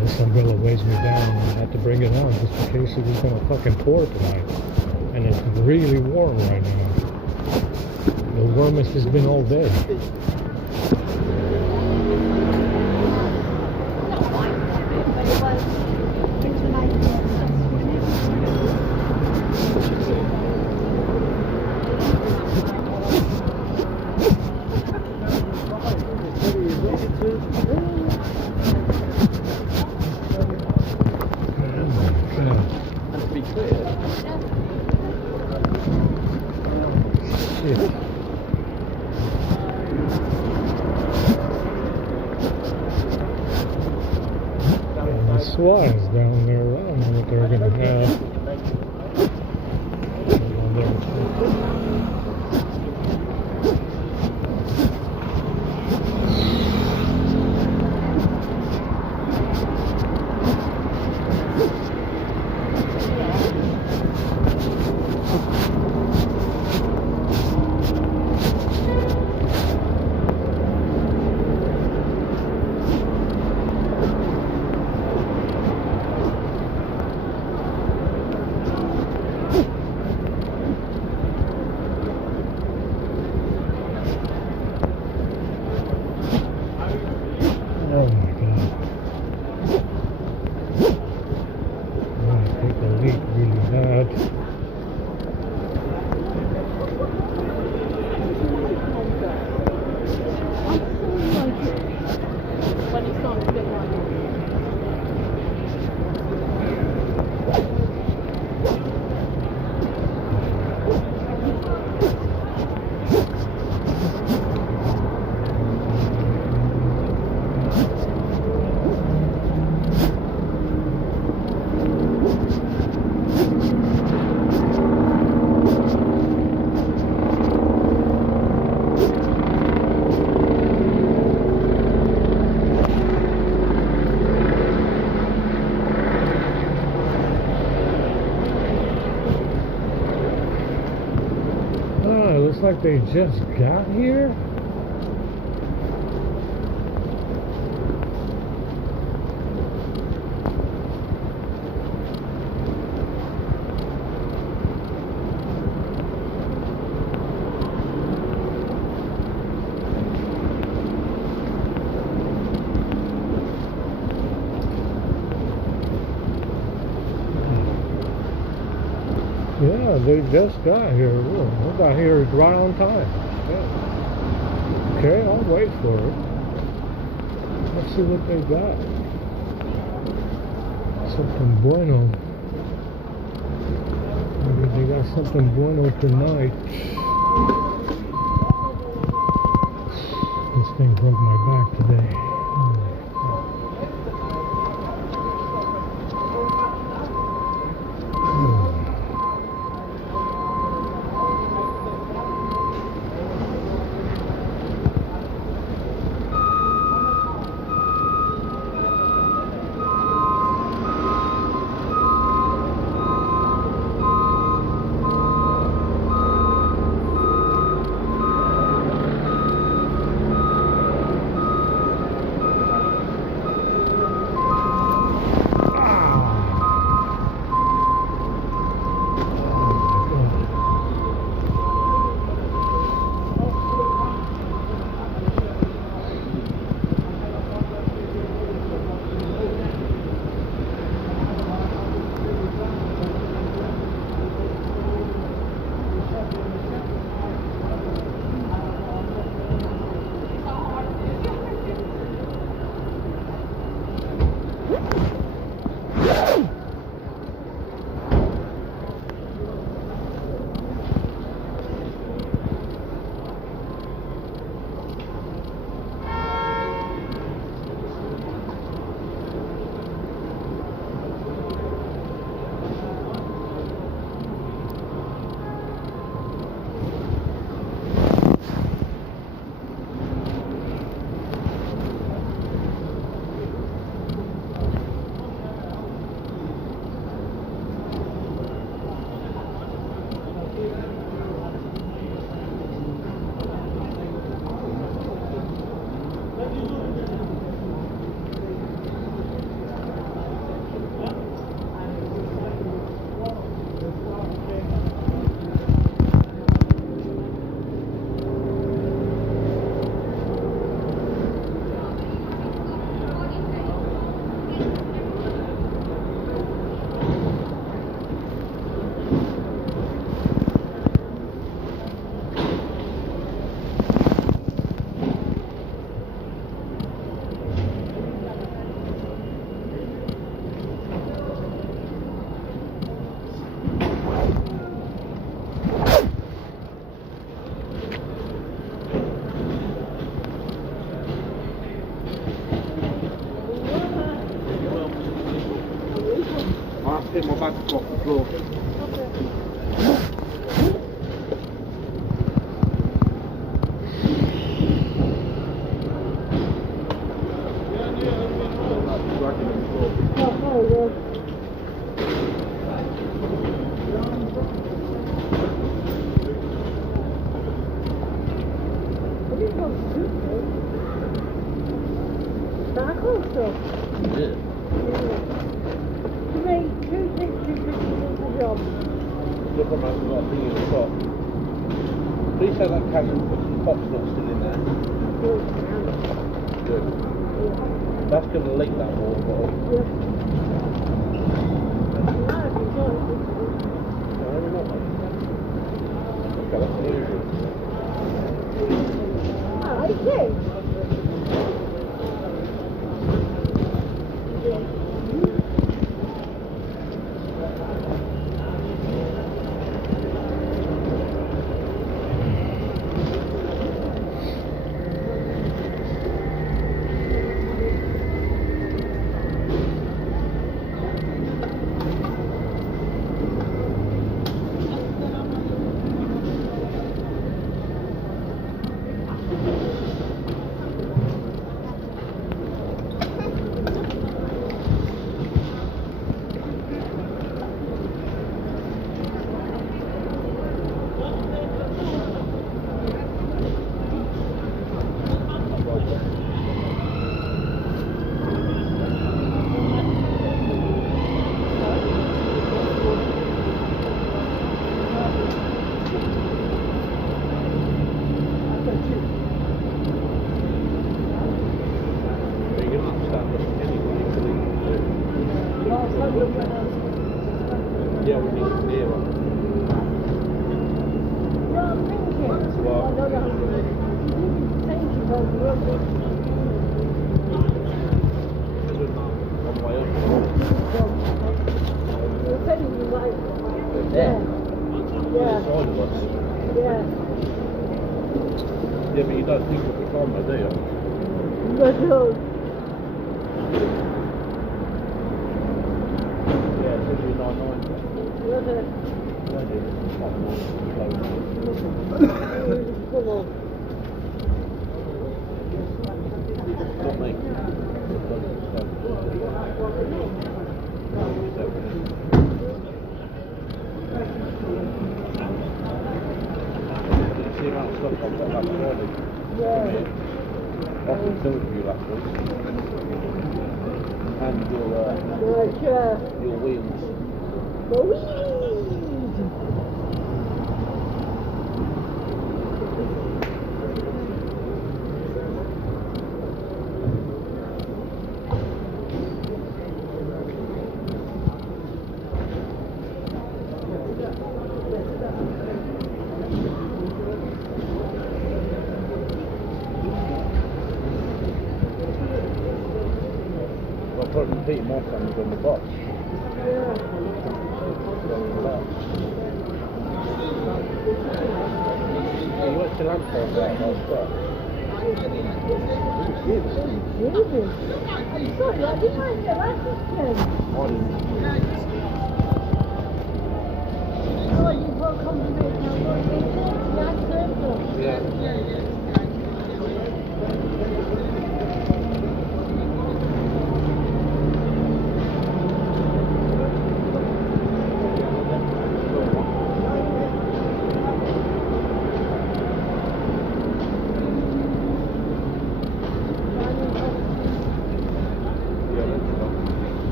This umbrella weighs me down. I have to bring it on just in case it was going to fucking pour tonight. And it's really warm right now. The warmest has been all day. And to be clear, Shit. And the SWAT is down there. I don't know what they're going to have. Down there. Oh my god. I want to take a leak really bad. When it's not a bit like It looks like they just got here. Yeah, they just got here. Ooh, they got here right on time. Yeah. Okay, I'll wait for it. Let's see what they got. Something bueno. Maybe they got something bueno tonight. This thing broke my back today. pick my bag off the floor. Please say that Cameron pop's not still in there. Good. That's going to leak that water bottle. Okay, that's really good. Yeah, but you don't think of the camera, do you? No. Yeah, it's usually 990. Not me. Off the film for you last week. And your wheels. The wheels! Peter Morton was on the box. You went to Lampard there last spot. I'm sorry, I didn't like the last one. Oh, you brought confirmation. Yeah.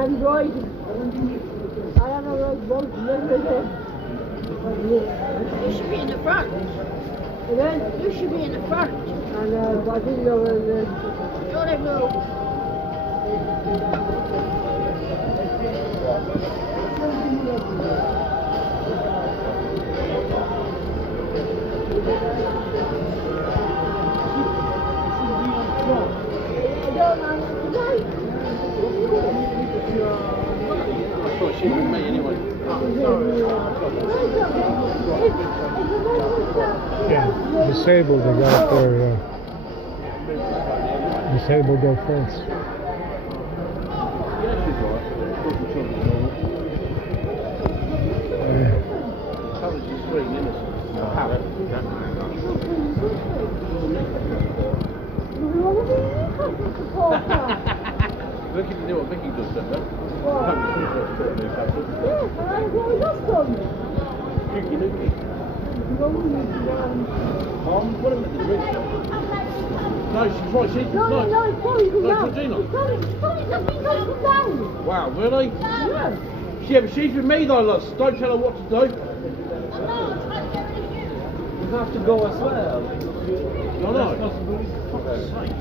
Android. I don't know where both You should be in the front. Again? You should be in the front. I know, but I didn't know where the... Don't let go. sheep with me anyway. Yeah, disabled they got their disabled their fence. Yeah, she's alright. Coverage is screen, isn't it? Parrot. Look at what Vicky just said there. Put him at the drink. No, she's right. She's no, wow, really? Yeah, but she's with me though, look. Don't tell her what to do. You have to go as well. No, no. Fuck's sake.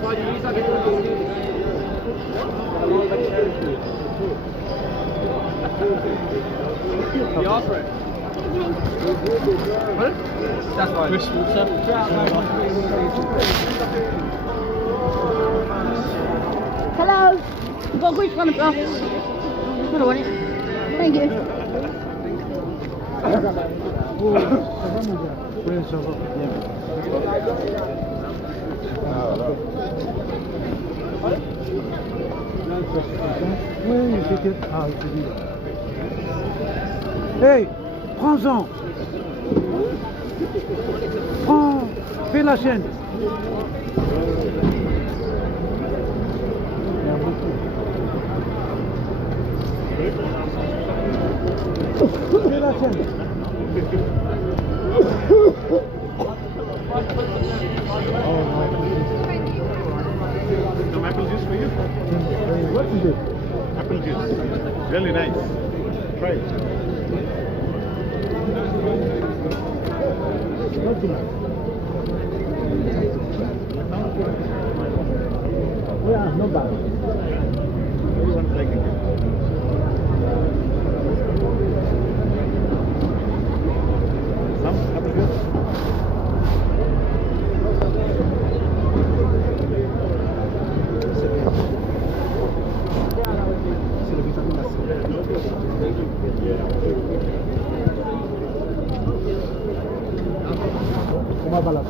You asked for it. That's Hello. You've got which one across? I don't want it. Thank you. Hey, prends-en. Prends, fais la chaîne. Fais la chaîne. Some apple juice for you? What is it? Apple juice. Really nice. Try it. Yeah, not bad. Everyone's liking it. Some apple juice? C'est la vitamine Comment va la vie?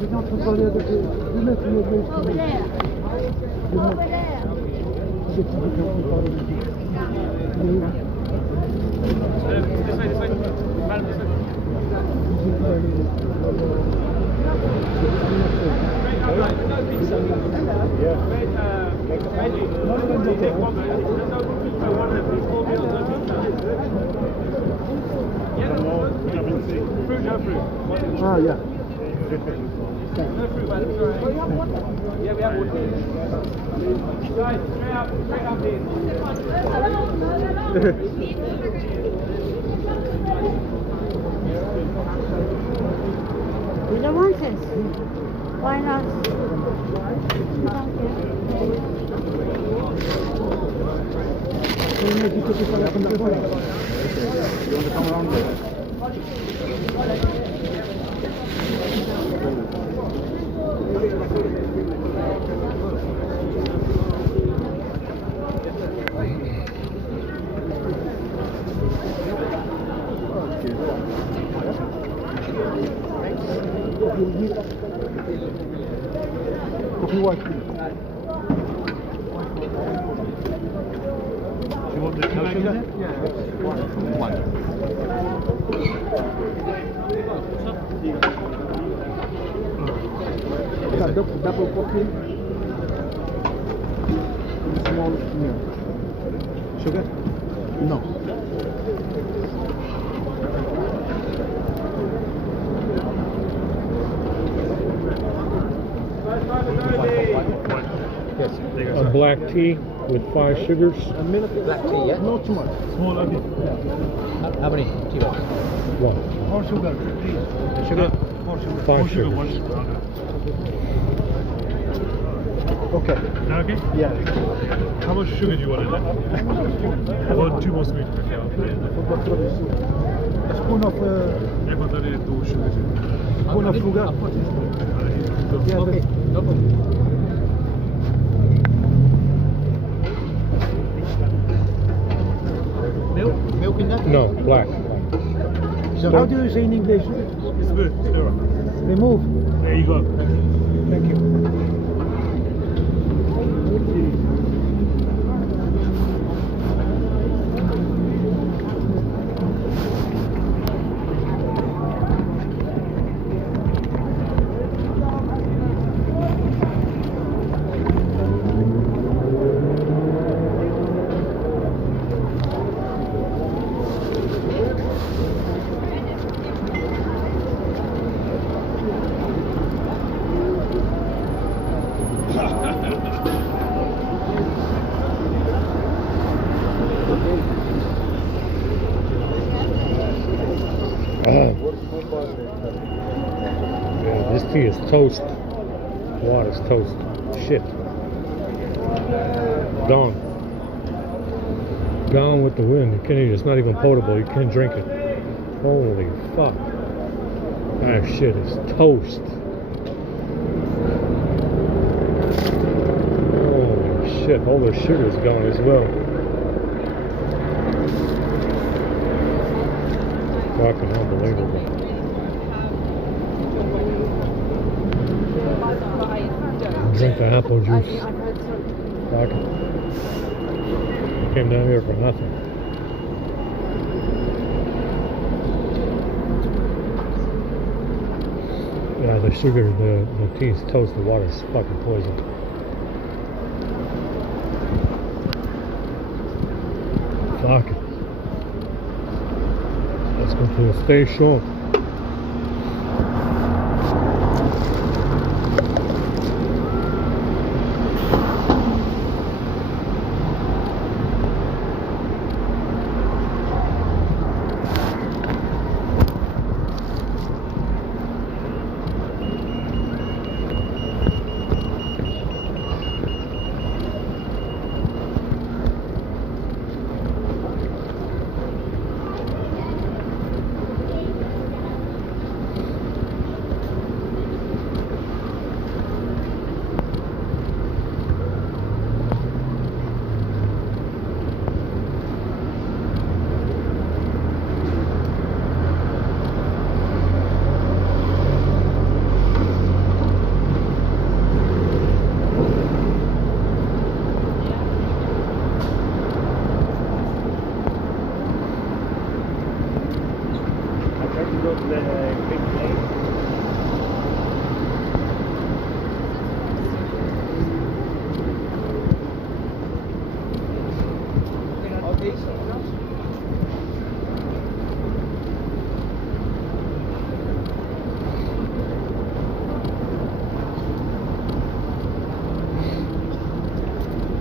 J'étais en train de parler avec deux mecs qui m'ont fait Over there. Over there. J'ai qui m'ont fait parler avec eux. Ah, yeah. Yeah, we have one. Guys, straight up here. You don't want this? Why not? Thank you. You want to come around there? Coffee white. You want the no sugar? One. Double coffee. Small milk. Sugar? No. Yes. A black tea with 5 sugars. A milk. Black tea, yeah? Not too much. Small only. How many tea bags? 1. More sugar, please. Sugar? More sugar. 5 sugars. Okay. Is that okay? Yeah. How much sugar do you want in it? I want 2 more sweet. A spoon of spoon of sugar. Yeah, okay. No problem. Milk? Milk in that? No, black. So how do you say in English? Remove. There you go. Thank you. tea is toast. Water's toast. Shit. Gone. Gone with the wind. You can't even, it's not even potable. You can't drink it. Holy fuck. That shit is toast. Holy shit. All the sugar's gone as well. Fucking unbelievable. Drink the apple juice. Fuck it. Came down here for nothing. Yeah, the sugar, the tea's toast, the water's fucking poison. Fuck it. Let's go to the station.